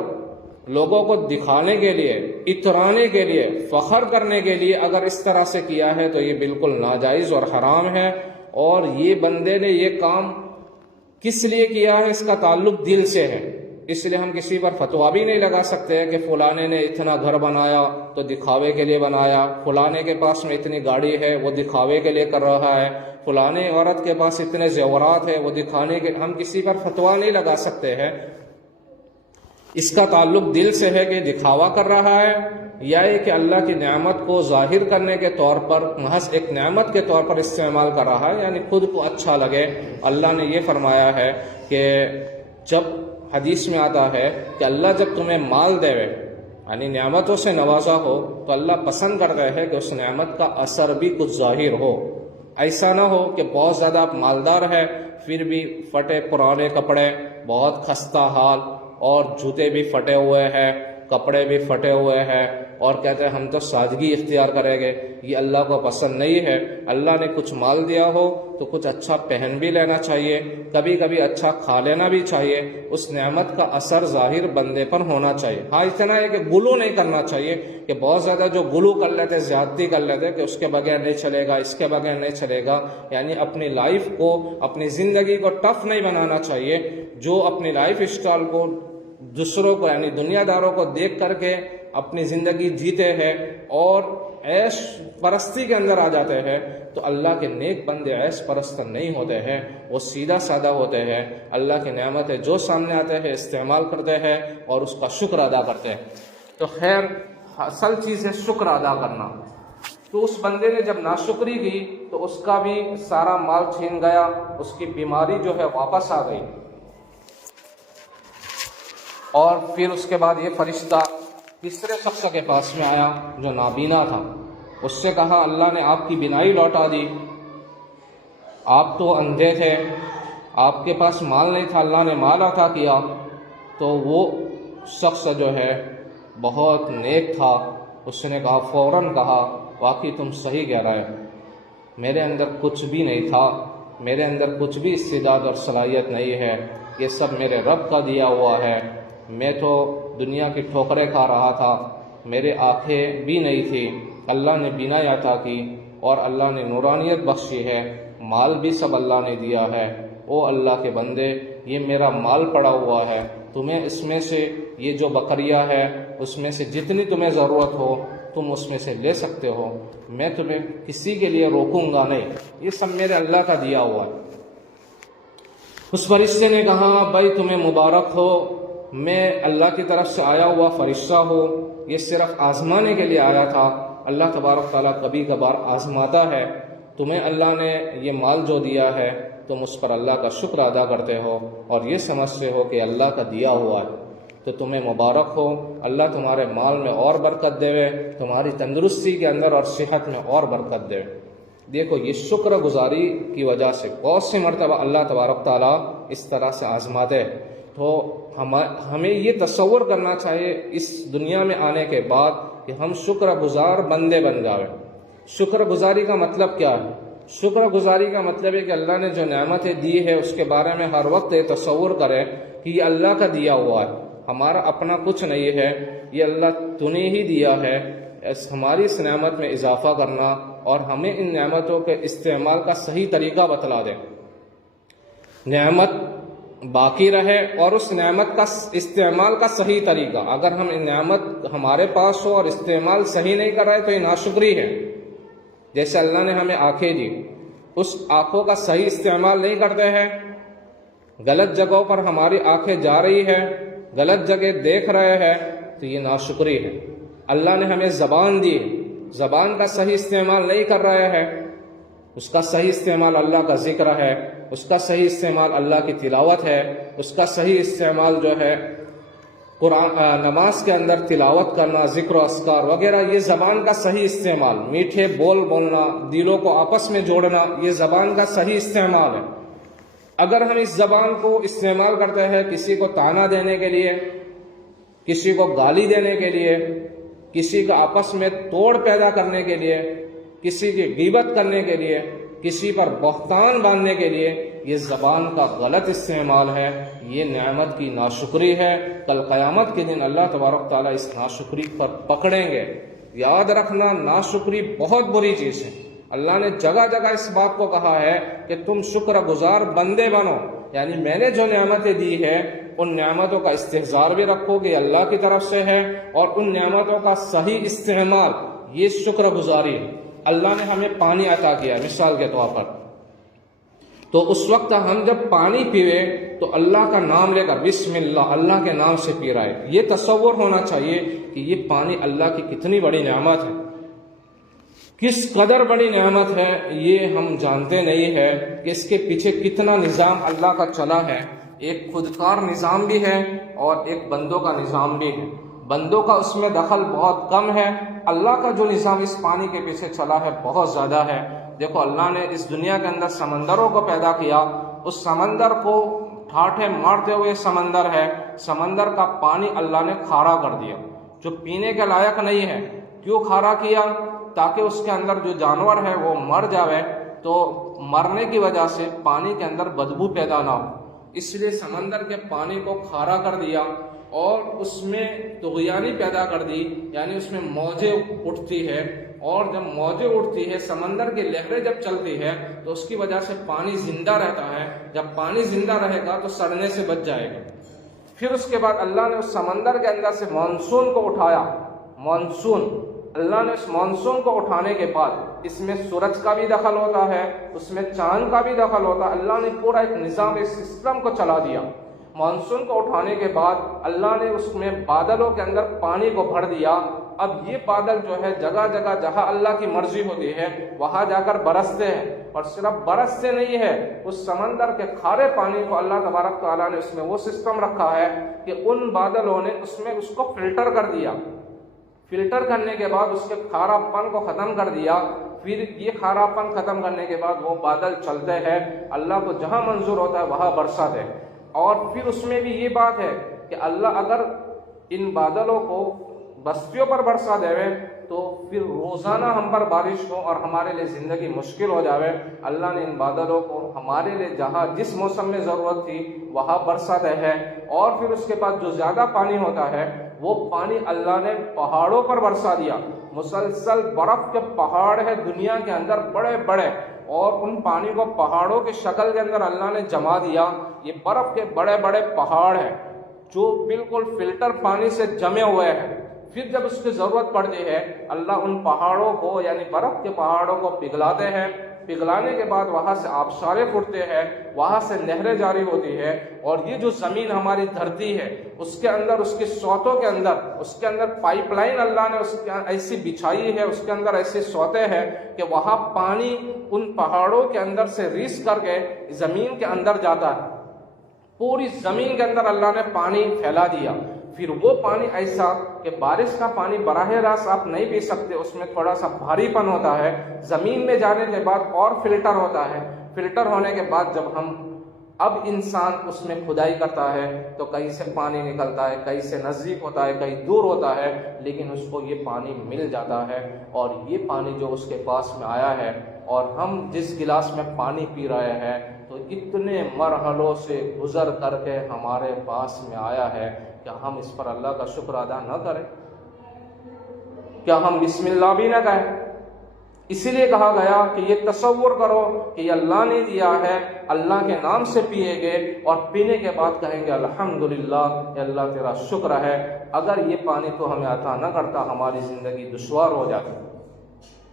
لوگوں کو دکھانے کے لیے، اترانے کے لیے، فخر کرنے کے لیے اگر اس طرح سے کیا ہے تو یہ بالکل ناجائز اور حرام ہے۔ اور یہ بندے نے یہ کام کس لیے کیا ہے، اس کا تعلق دل سے ہے، اس لیے ہم کسی پر فتویٰ بھی نہیں لگا سکتے کہ فلانے نے اتنا گھر بنایا تو دکھاوے کے لیے بنایا، فلانے کے پاس میں اتنی گاڑی ہے وہ دکھاوے کے لیے کر رہا ہے، فلانے عورت کے پاس اتنے زیورات ہیں وہ دکھانے کے، ہم کسی پر فتویٰ نہیں لگا سکتے ہیں۔ اس کا تعلق دل سے ہے کہ دکھاوا کر رہا ہے یا یہ کہ اللہ کی نعمت کو ظاہر کرنے کے طور پر، محض ایک نعمت کے طور پر استعمال کر رہا ہے، یعنی خود کو اچھا لگے۔ اللہ نے یہ فرمایا ہے کہ جب حدیث میں آتا ہے کہ اللہ جب تمہیں مال دے یعنی نعمتوں سے نوازا ہو تو اللہ پسند کرتا ہے کہ اس نعمت کا اثر بھی کچھ ظاہر ہو۔ ایسا نہ ہو کہ بہت زیادہ آپ مالدار ہے پھر بھی پھٹے پرانے کپڑے، بہت خستہ حال، اور جوتے بھی پھٹے ہوئے ہیں، کپڑے بھی پھٹے ہوئے ہیں، اور کہتے ہیں ہم تو سادگی اختیار کریں گے۔ یہ اللہ کو پسند نہیں ہے۔ اللہ نے کچھ مال دیا ہو تو کچھ اچھا پہن بھی لینا چاہیے، کبھی کبھی اچھا کھا لینا بھی چاہیے، اس نعمت کا اثر ظاہر بندے پر ہونا چاہیے۔ ہاں اتنا ہے کہ گلو نہیں کرنا چاہیے، کہ بہت زیادہ جو گلو کر لیتے، زیادتی کر لیتے کہ اس کے بغیر نہیں چلے گا، اس کے بغیر نہیں چلے گا، یعنی اپنی لائف کو، اپنی زندگی کو ٹف نہیں بنانا چاہیے۔ جو اپنی لائف اسٹائل کو دوسروں کو یعنی دنیا داروں کو دیکھ کر کے اپنی زندگی جیتے ہیں اور عیش پرستی کے اندر آ جاتے ہیں تو اللہ کے نیک بندے عیش پرست نہیں ہوتے ہیں، وہ سیدھا سادہ ہوتے ہیں، اللہ کی نعمتیں جو سامنے آتے ہیں استعمال کرتے ہیں اور اس کا شکر ادا کرتے ہیں۔ تو خیر اصل چیز ہے شکر ادا کرنا۔ تو اس بندے نے جب ناشکری کی تو اس کا بھی سارا مال چھین گیا، اس کی بیماری جو ہے واپس آ گئی۔ اور پھر اس کے بعد یہ فرشتہ تیسرے شخص کے پاس میں آیا جو نابینا تھا، اس سے کہا اللہ نے آپ کی بینائی لوٹا دی، آپ تو اندھے تھے، آپ کے پاس مال نہیں تھا، اللہ نے مال عطا کیا۔ تو وہ شخص جو ہے بہت نیک تھا، اس نے کہا، فوراً کہا واقعی تم صحیح کہہ رہے، میرے اندر کچھ بھی نہیں تھا، میرے اندر کچھ بھی استعداد اور صلاحیت نہیں ہے، یہ سب میرے رب کا دیا ہوا ہے، میں تو دنیا کی ٹھوکریں کھا رہا تھا، میرے آنکھیں بھی نہیں تھی، اللہ نے بینائی عطا کی اور اللہ نے نورانیت بخشی ہے، مال بھی سب اللہ نے دیا ہے۔ او اللہ کے بندے، یہ میرا مال پڑا ہوا ہے، تمہیں اس میں سے یہ جو بکریہ ہے اس میں سے جتنی تمہیں ضرورت ہو تم اس میں سے لے سکتے ہو، میں تمہیں کسی کے لیے روکوں گا نہیں، یہ سب میرے اللہ کا دیا ہوا ہے۔ اس فرشتے نے کہا بھائی تمہیں مبارک ہو، میں اللہ کی طرف سے آیا ہوا فرشتہ ہوں، یہ صرف آزمانے کے لیے آیا تھا۔ اللہ تبارک تعالیٰ کبھی کبھار آزماتا ہے، تمہیں اللہ نے یہ مال جو دیا ہے تم اس پر اللہ کا شکر ادا کرتے ہو اور یہ سمجھتے ہو کہ اللہ کا دیا ہوا ہے، تو تمہیں مبارک ہو، اللہ تمہارے مال میں اور برکت دے، تمہاری تندرستی کے اندر اور صحت میں اور برکت دے۔ دیکھو یہ شکر گزاری کی وجہ سے بہت سی مرتبہ اللہ تبارک تعالیٰ اس طرح سے آزماتے، تو ہمیں یہ تصور کرنا چاہیے اس دنیا میں آنے کے بعد کہ ہم شکر گزار بندے بن جائیں۔ شکر گزاری کا مطلب کیا ہے؟ شکر گزاری کا مطلب ہے کہ اللہ نے جو نعمتیں دی ہے اس کے بارے میں ہر وقت یہ تصور کرے کہ یہ اللہ کا دیا ہوا ہے، ہمارا اپنا کچھ نہیں ہے، یہ اللہ تو نے ہی دیا ہے۔ ہماری اس نعمت میں اضافہ کرنا اور ہمیں ان نعمتوں کے استعمال کا صحیح طریقہ بتلا دیں، نعمت باقی رہے اور اس نعمت کا استعمال کا صحیح طریقہ۔ اگر ہم ان نعمت ہمارے پاس ہو اور استعمال صحیح نہیں کر رہے تو یہ ناشکری ہے۔ جیسے اللہ نے ہمیں آنکھیں دی، اس آنکھوں کا صحیح استعمال نہیں کرتے ہیں، غلط جگہوں پر ہماری آنکھیں جا رہی ہے، غلط جگہ دیکھ رہے ہیں، تو یہ ناشکری ہے۔ اللہ نے ہمیں زبان دی، زبان کا صحیح استعمال نہیں کر رہے ہیں، اس کا صحیح استعمال اللہ کا ذکر ہے، اس کا صحیح استعمال اللہ کی تلاوت ہے، اس کا صحیح استعمال جو ہے قرآن نماز کے اندر تلاوت کرنا، ذکر و اذکار وغیرہ، یہ زبان کا صحیح استعمال، میٹھے بول بولنا، دلوں کو آپس میں جوڑنا، یہ زبان کا صحیح استعمال ہے۔ اگر ہم اس زبان کو استعمال کرتے ہیں کسی کو طعنہ دینے کے لیے، کسی کو گالی دینے کے لیے، کسی کا آپس میں توڑ پیدا کرنے کے لیے، کسی کی غیبت کرنے کے لیے، کسی پر بہتان باندھنے کے لیے، یہ زبان کا غلط استعمال ہے، یہ نعمت کی ناشکری ہے۔ کل قیامت کے دن اللہ تبارک تعالیٰ اس ناشکری پر پکڑیں گے۔ یاد رکھنا ناشکری بہت بری چیز ہے۔ اللہ نے جگہ جگہ اس بات کو کہا ہے کہ تم شکر گزار بندے بنو، یعنی میں نے جو نعمتیں دی ہے ان نعمتوں کا استحضار بھی رکھو کہ اللہ کی طرف سے ہے، اور ان نعمتوں کا صحیح استعمال یہ شکر گزاری ہے۔ اللہ نے ہمیں پانی عطا کیا مثال کے طور پر، تو اس وقت ہم جب پانی پیوے تو اللہ کا نام لے کر بسم اللہ، اللہ کے نام سے پی رہا ہے، یہ تصور ہونا چاہیے کہ یہ پانی اللہ کی کتنی بڑی نعمت ہے، کس قدر بڑی نعمت ہے، یہ ہم جانتے نہیں ہے کہ اس کے پیچھے کتنا نظام اللہ کا چلا ہے۔ ایک خودکار نظام بھی ہے اور ایک بندوں کا نظام بھی ہے۔ بندوں کا اس میں دخل بہت کم ہے، اللہ کا جو نظام اس پانی کے پیچھے چلا ہے بہت زیادہ ہے۔ دیکھو اللہ نے اس دنیا کے اندر سمندروں کو پیدا کیا، اس سمندر کو ٹھاٹھے مارتے ہوئے سمندر ہے، سمندر کا پانی اللہ نے کھارا کر دیا جو پینے کے لائق نہیں ہے۔ کیوں کھارا کیا؟ تاکہ اس کے اندر جو جانور ہے وہ مر جاوے، تو مرنے کی وجہ سے پانی کے اندر بدبو پیدا نہ ہو، اس لیے سمندر کے پانی کو کھارا کر دیا اور اس میں طغیانی پیدا کر دی، یعنی اس میں موجیں اٹھتی ہے، اور جب موجیں اٹھتی ہے، سمندر کی لہریں جب چلتی ہے تو اس کی وجہ سے پانی زندہ رہتا ہے۔ جب پانی زندہ رہے گا تو سڑنے سے بچ جائے گا۔ پھر اس کے بعد اللہ نے اس سمندر کے اندر سے مانسون کو اٹھایا، مانسون، اللہ نے اس مانسون کو اٹھانے کے بعد اس میں سورج کا بھی دخل ہوتا ہے، اس میں چاند کا بھی دخل ہوتا ہے، اللہ نے پورا ایک نظام، ایک سسٹم کو چلا دیا۔ مانسون کو اٹھانے کے بعد اللہ نے اس میں بادلوں کے اندر پانی کو بھر دیا۔ اب یہ بادل جو ہے جگہ جگہ جہاں اللہ کی مرضی ہوتی ہے وہاں جا کر برستے ہیں، اور صرف برستے نہیں ہے، اس سمندر کے کھارے پانی کو اللہ تبارک تعالیٰ نے اس میں وہ سسٹم رکھا ہے کہ ان بادلوں نے اس میں اس کو فلٹر کر دیا، فلٹر کرنے کے بعد اس کے کھارا پن کو ختم کر دیا۔ پھر یہ کھارا پن ختم کرنے کے بعد وہ بادل چلتے ہیں، اللہ کو جہاں منظور ہوتا ہے وہاں برسات ہے۔ اور پھر اس میں بھی یہ بات ہے کہ اللہ اگر ان بادلوں کو بستیوں پر برسا دے تو پھر روزانہ ہم پر بارش ہو اور ہمارے لیے زندگی مشکل ہو جاوے۔ اللہ نے ان بادلوں کو ہمارے لیے جہاں جس موسم میں ضرورت تھی وہاں برساتے ہیں، اور پھر اس کے بعد جو زیادہ پانی ہوتا ہے وہ پانی اللہ نے پہاڑوں پر برسا دیا. مسلسل برف کے پہاڑ ہے دنیا کے اندر بڑے بڑے، اور ان پانی کو پہاڑوں کی شکل کے اندر اللہ نے جما دیا. یہ برف کے بڑے بڑے پہاڑ ہیں جو بالکل فلٹر پانی سے جمے ہوئے ہیں. پھر جب اس کی ضرورت پڑتی ہے اللہ ان پہاڑوں کو یعنی برف کے پہاڑوں کو پگھلاتے ہیں. پگھلانے کے بعد وہاں سے آبشاریں پھوٹتے ہیں، وہاں سے نہریں جاری ہوتی ہے. اور یہ جو زمین ہماری دھرتی ہے اس کے اندر، اس کی سوتوں کے اندر، اس کے اندر پائپ لائن اللہ نے اس کے ایسی بچھائی ہے، اس کے اندر ایسے سوتے ہیں کہ وہاں پانی ان پہاڑوں کے اندر سے ریس کر کے زمین کے اندر جاتا ہے. پوری زمین کے اندر اللہ نے پانی پھیلا دیا. پھر وہ پانی ایسا کہ بارش کا پانی براہ راست آپ نہیں پی سکتے، اس میں تھوڑا سا بھاری پن ہوتا ہے. زمین میں جانے کے بعد اور فلٹر ہوتا ہے. فلٹر ہونے کے بعد جب اب انسان اس میں کھدائی کرتا ہے تو کہیں سے پانی نکلتا ہے، کہیں سے نزدیک ہوتا ہے، کہیں دور ہوتا ہے، لیکن اس کو یہ پانی مل جاتا ہے. اور یہ پانی جو اس کے پاس میں آیا ہے اور ہم جس گلاس میں پانی پی رہے ہیں تو اتنے مرحلوں سے گزر کر کے ہمارے پاس میں آیا ہے. کیا ہم اس پر اللہ کا شکر ادا نہ کریں؟ کیا ہم بسم اللہ بھی نہ کہیں؟ اسی لیے کہا گیا کہ یہ تصور کرو کہ یہ اللہ نے دیا ہے، اللہ کے نام سے پیے گے اور پینے کے بعد کہیں گے الحمدللہ، کہ اللہ تیرا شکر ہے. اگر یہ پانی تو ہمیں عطا نہ کرتا ہماری زندگی دشوار ہو جاتی.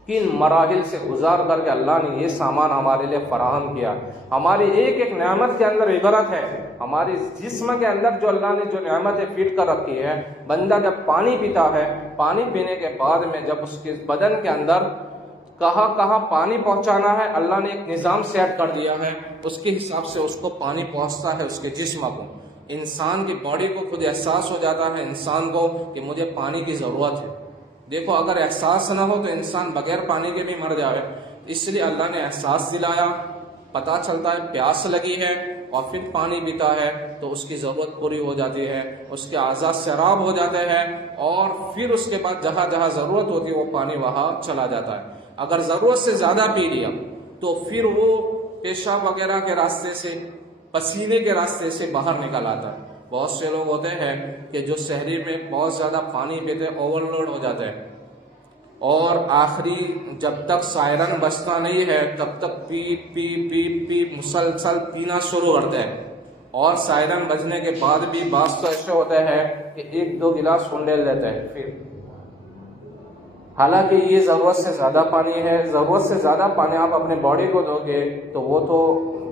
کن مراحل سے گزار کر کے اللہ نے یہ سامان ہمارے لیے فراہم کیا. ہماری ایک ایک نعمت کے اندر عبرت ہے. ہماری جسم کے اندر جو اللہ نے جو نعمتیں فٹ کر رکھی ہے، بندہ جب پانی پیتا ہے، پانی پینے کے بعد میں جب اس کے بدن کے اندر کہاں کہاں پانی پہنچانا ہے اللہ نے ایک نظام سیٹ کر دیا ہے. اس کے حساب سے اس کو پانی پہنچتا ہے اس کے جسم کو. انسان کی باڈی کو خود احساس ہو جاتا ہے انسان کو کہ مجھے پانی کی ضرورت ہے. دیکھو اگر احساس نہ ہو تو انسان بغیر پانی کے بھی مر جائے. اس لیے اللہ نے احساس دلایا، پتہ چلتا ہے پیاس لگی ہے اور پھر پانی پیتا ہے تو اس کی ضرورت پوری ہو جاتی ہے، اس کے اعضاء سیراب ہو جاتے ہیں اور پھر اس کے بعد جہاں جہاں ضرورت ہوتی ہے وہ پانی وہاں چلا جاتا ہے. اگر ضرورت سے زیادہ پی لیا تو پھر وہ پیشاب وغیرہ کے راستے سے، پسینے کے راستے سے باہر نکل آتا ہے. بہت سے لوگ ہوتے ہیں کہ جو شہری میں بہت زیادہ پانی پیتے اوور لوڈ ہو جاتے ہیں اور آخری جب تک سائرن بجتا نہیں ہے تب تک پی پی پی پی مسلسل پینا شروع کرتے ہیں. اور سائرن بجنے کے بعد بھی بعض تو ایسے ہوتے ہیں کہ ایک دو گلاس کنڈیل لیتے ہیں. پھر حالانکہ یہ ضرورت سے زیادہ پانی ہے. ضرورت سے زیادہ پانی آپ اپنے باڈی کو دو گے تو وہ تو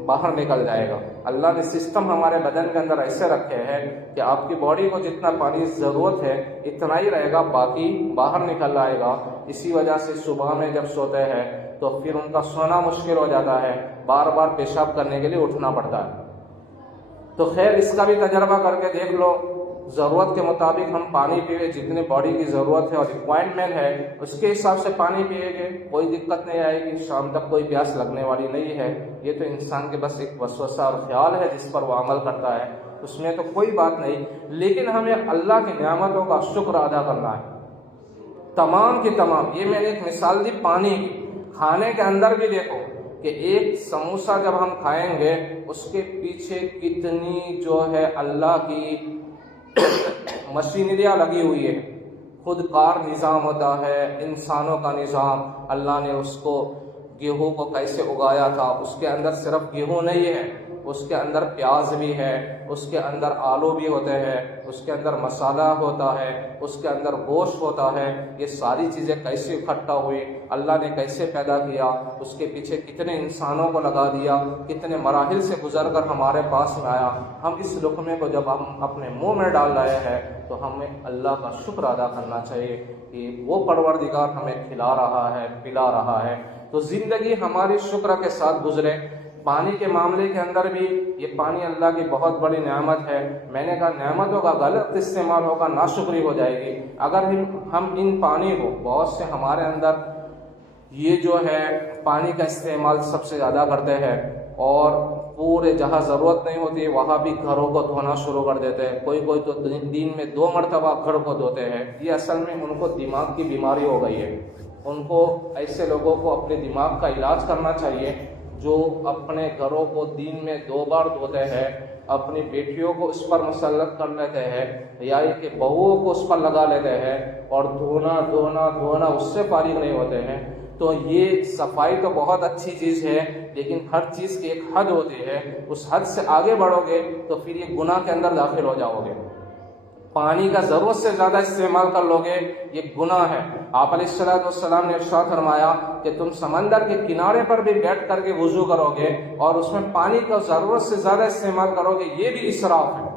باہر نکل جائے گا. اللہ نے سسٹم ہمارے بدن کے اندر ایسے رکھے ہیں کہ آپ کی باڈی کو جتنا پانی ضرورت ہے اتنا ہی رہے گا، باقی باہر نکل آئے گا. اسی وجہ سے صبح میں جب سوتے ہیں تو پھر ان کا سونا مشکل ہو جاتا ہے، بار بار پیشاب کرنے کے لیے اٹھنا پڑتا ہے. تو خیر اس کا بھی تجربہ کر کے دیکھ لو. ضرورت کے مطابق ہم پانی پیئے، جتنے باڈی کی ضرورت ہے اور ریکوائرمنٹ ہے اس کے حساب سے پانی پیئے گے، کوئی دقت نہیں آئے گی. شام تک کوئی پیاس لگنے والی نہیں ہے. یہ تو انسان کے بس ایک وسوسہ اور خیال ہے جس پر وہ عمل کرتا ہے، اس میں تو کوئی بات نہیں. لیکن ہمیں اللہ کی نعمتوں کا شکر ادا کرنا ہے تمام کی تمام. یہ میں نے ایک مثال دی پانی کی. کھانے کے اندر بھی دیکھو کہ ایک سموسہ جب ہم کھائیں گے اس کے پیچھے کتنی جو ہے اللہ کی مشینریاں لگی ہوئی ہے. خود کار نظام ہوتا ہے، انسانوں کا نظام. اللہ نے اس کو گیہوں کو کیسے اگایا تھا، اس کے اندر صرف گیہوں نہیں ہے، اس کے اندر پیاز بھی ہے، اس کے اندر آلو بھی ہوتے ہیں، اس کے اندر مسالہ ہوتا ہے، اس کے اندر گوشت ہوتا ہے. یہ ساری چیزیں کیسے اکٹھا ہوئی، اللہ نے کیسے پیدا کیا، اس کے پیچھے کتنے انسانوں کو لگا دیا، کتنے مراحل سے گزر کر ہمارے پاس میں آیا. ہم اس لقمے کو جب ہم اپنے منہ میں ڈال رہے ہیں تو ہمیں اللہ کا شکر ادا کرنا چاہیے کہ وہ پروردگار ہمیں کھلا رہا ہے، پلا رہا ہے. تو زندگی ہماری شکر کے ساتھ گزرے. پانی کے معاملے کے اندر بھی یہ پانی اللہ کی بہت بڑی نعمت ہے. میں نے کہا نعمتوں کا غلط استعمال ہوگا ناشکری ہو جائے گی. اگر ہم ان پانی کو، بہت سے ہمارے اندر یہ جو ہے پانی کا استعمال سب سے زیادہ کرتے ہیں اور پورے جہاں ضرورت نہیں ہوتی وہاں بھی گھروں کو دھونا شروع کر دیتے ہیں. کوئی تو دن میں 2 مرتبہ گھر کو دھوتے ہیں. یہ اصل میں ان کو دماغ کی بیماری ہو گئی ہے. ان کو ایسے لوگوں کو اپنے دماغ کا علاج کرنا چاہیے جو اپنے گھروں کو دن میں 2 بار دھوتے ہیں، اپنی بیٹیوں کو اس پر مسلط کر لیتے ہیں، یا کہ بہوؤں کو اس پر لگا لیتے ہیں اور دھونا اس سے فارغ نہیں ہوتے ہیں، تو یہ صفائی تو بہت اچھی چیز ہے، لیکن ہر چیز کی ایک حد ہوتی ہے۔ اس حد سے آگے بڑھو گے تو پھر یہ گناہ کے اندر داخل ہو جاؤ گے۔ پانی کا ضرورت سے زیادہ استعمال کر لو گے، یہ گناہ ہے۔ آپ علیہ السلام نے ارشاد فرمایا کہ تم سمندر کے کنارے پر بھی بیٹھ کر کے وضو کرو گے اور اس میں پانی کا ضرورت سے زیادہ استعمال کرو گے، یہ بھی اسراف ہے۔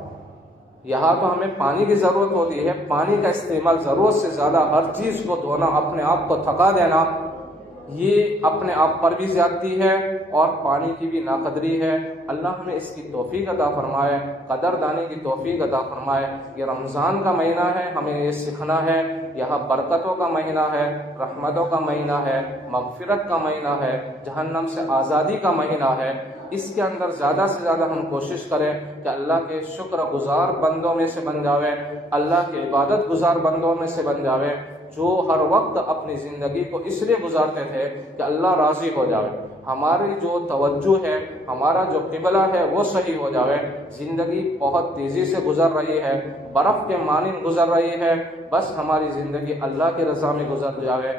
یہاں تو ہمیں پانی کی ضرورت ہوتی ہے، پانی کا استعمال ضرورت سے زیادہ ہر چیز کو دھونا، اپنے آپ کو تھکا دینا، یہ اپنے آپ پر بھی زیادتی ہے اور پانی کی بھی ناقدری ہے۔ اللہ ہمیں اس کی توفیق عطا فرمائے، قدر دانی کی توفیق عطا فرمائے۔ یہ رمضان کا مہینہ ہے، ہمیں یہ سیکھنا ہے، یہاں برکتوں کا مہینہ ہے، رحمتوں کا مہینہ ہے، مغفرت کا مہینہ ہے، جہنم سے آزادی کا مہینہ ہے۔ اس کے اندر زیادہ سے زیادہ ہم کوشش کریں کہ اللہ کے شکر گزار بندوں میں سے بن جاوے، اللہ کے عبادت گزار بندوں میں سے بن جاوے، جو ہر وقت اپنی زندگی کو اس لیے گزارتے تھے کہ اللہ راضی ہو جاوے، ہماری جو توجہ ہے، ہمارا جو قبلہ ہے وہ صحیح ہو جاوے۔ زندگی بہت تیزی سے گزر رہی ہے، برف کے مانند گزر رہی ہے، بس ہماری زندگی اللہ کی رضا میں گزر جاوے،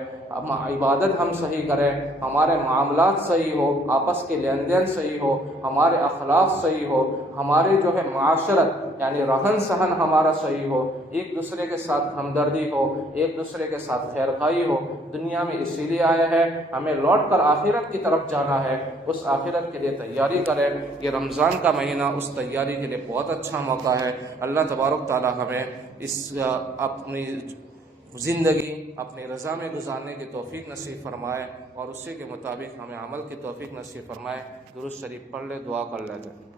عبادت ہم صحیح کریں، ہمارے معاملات صحیح ہو، آپس کے لین دین صحیح ہو، ہمارے اخلاق صحیح ہو، ہمارے جو ہے معاشرت یعنی رہن سہن ہمارا صحیح ہو، ایک دوسرے کے ساتھ ہمدردی ہو، ایک دوسرے کے ساتھ خیر خواہی ہو۔ دنیا میں اسی لیے آیا ہے، ہمیں لوٹ کر آخرت کی طرف جانا ہے، اس آخرت کے لیے تیاری کریں۔ یہ رمضان کا مہینہ اس تیاری کے لیے بہت اچھا موقع ہے۔ اللہ تبارک تعالی ہمیں اس اپنی زندگی اپنی رضا میں گزارنے کی توفیق نصیب فرمائے اور اسی کے مطابق ہمیں عمل کی توفیق نصیب فرمائے۔ درود شریف پڑھ لے، دعا کر لیتے ہیں۔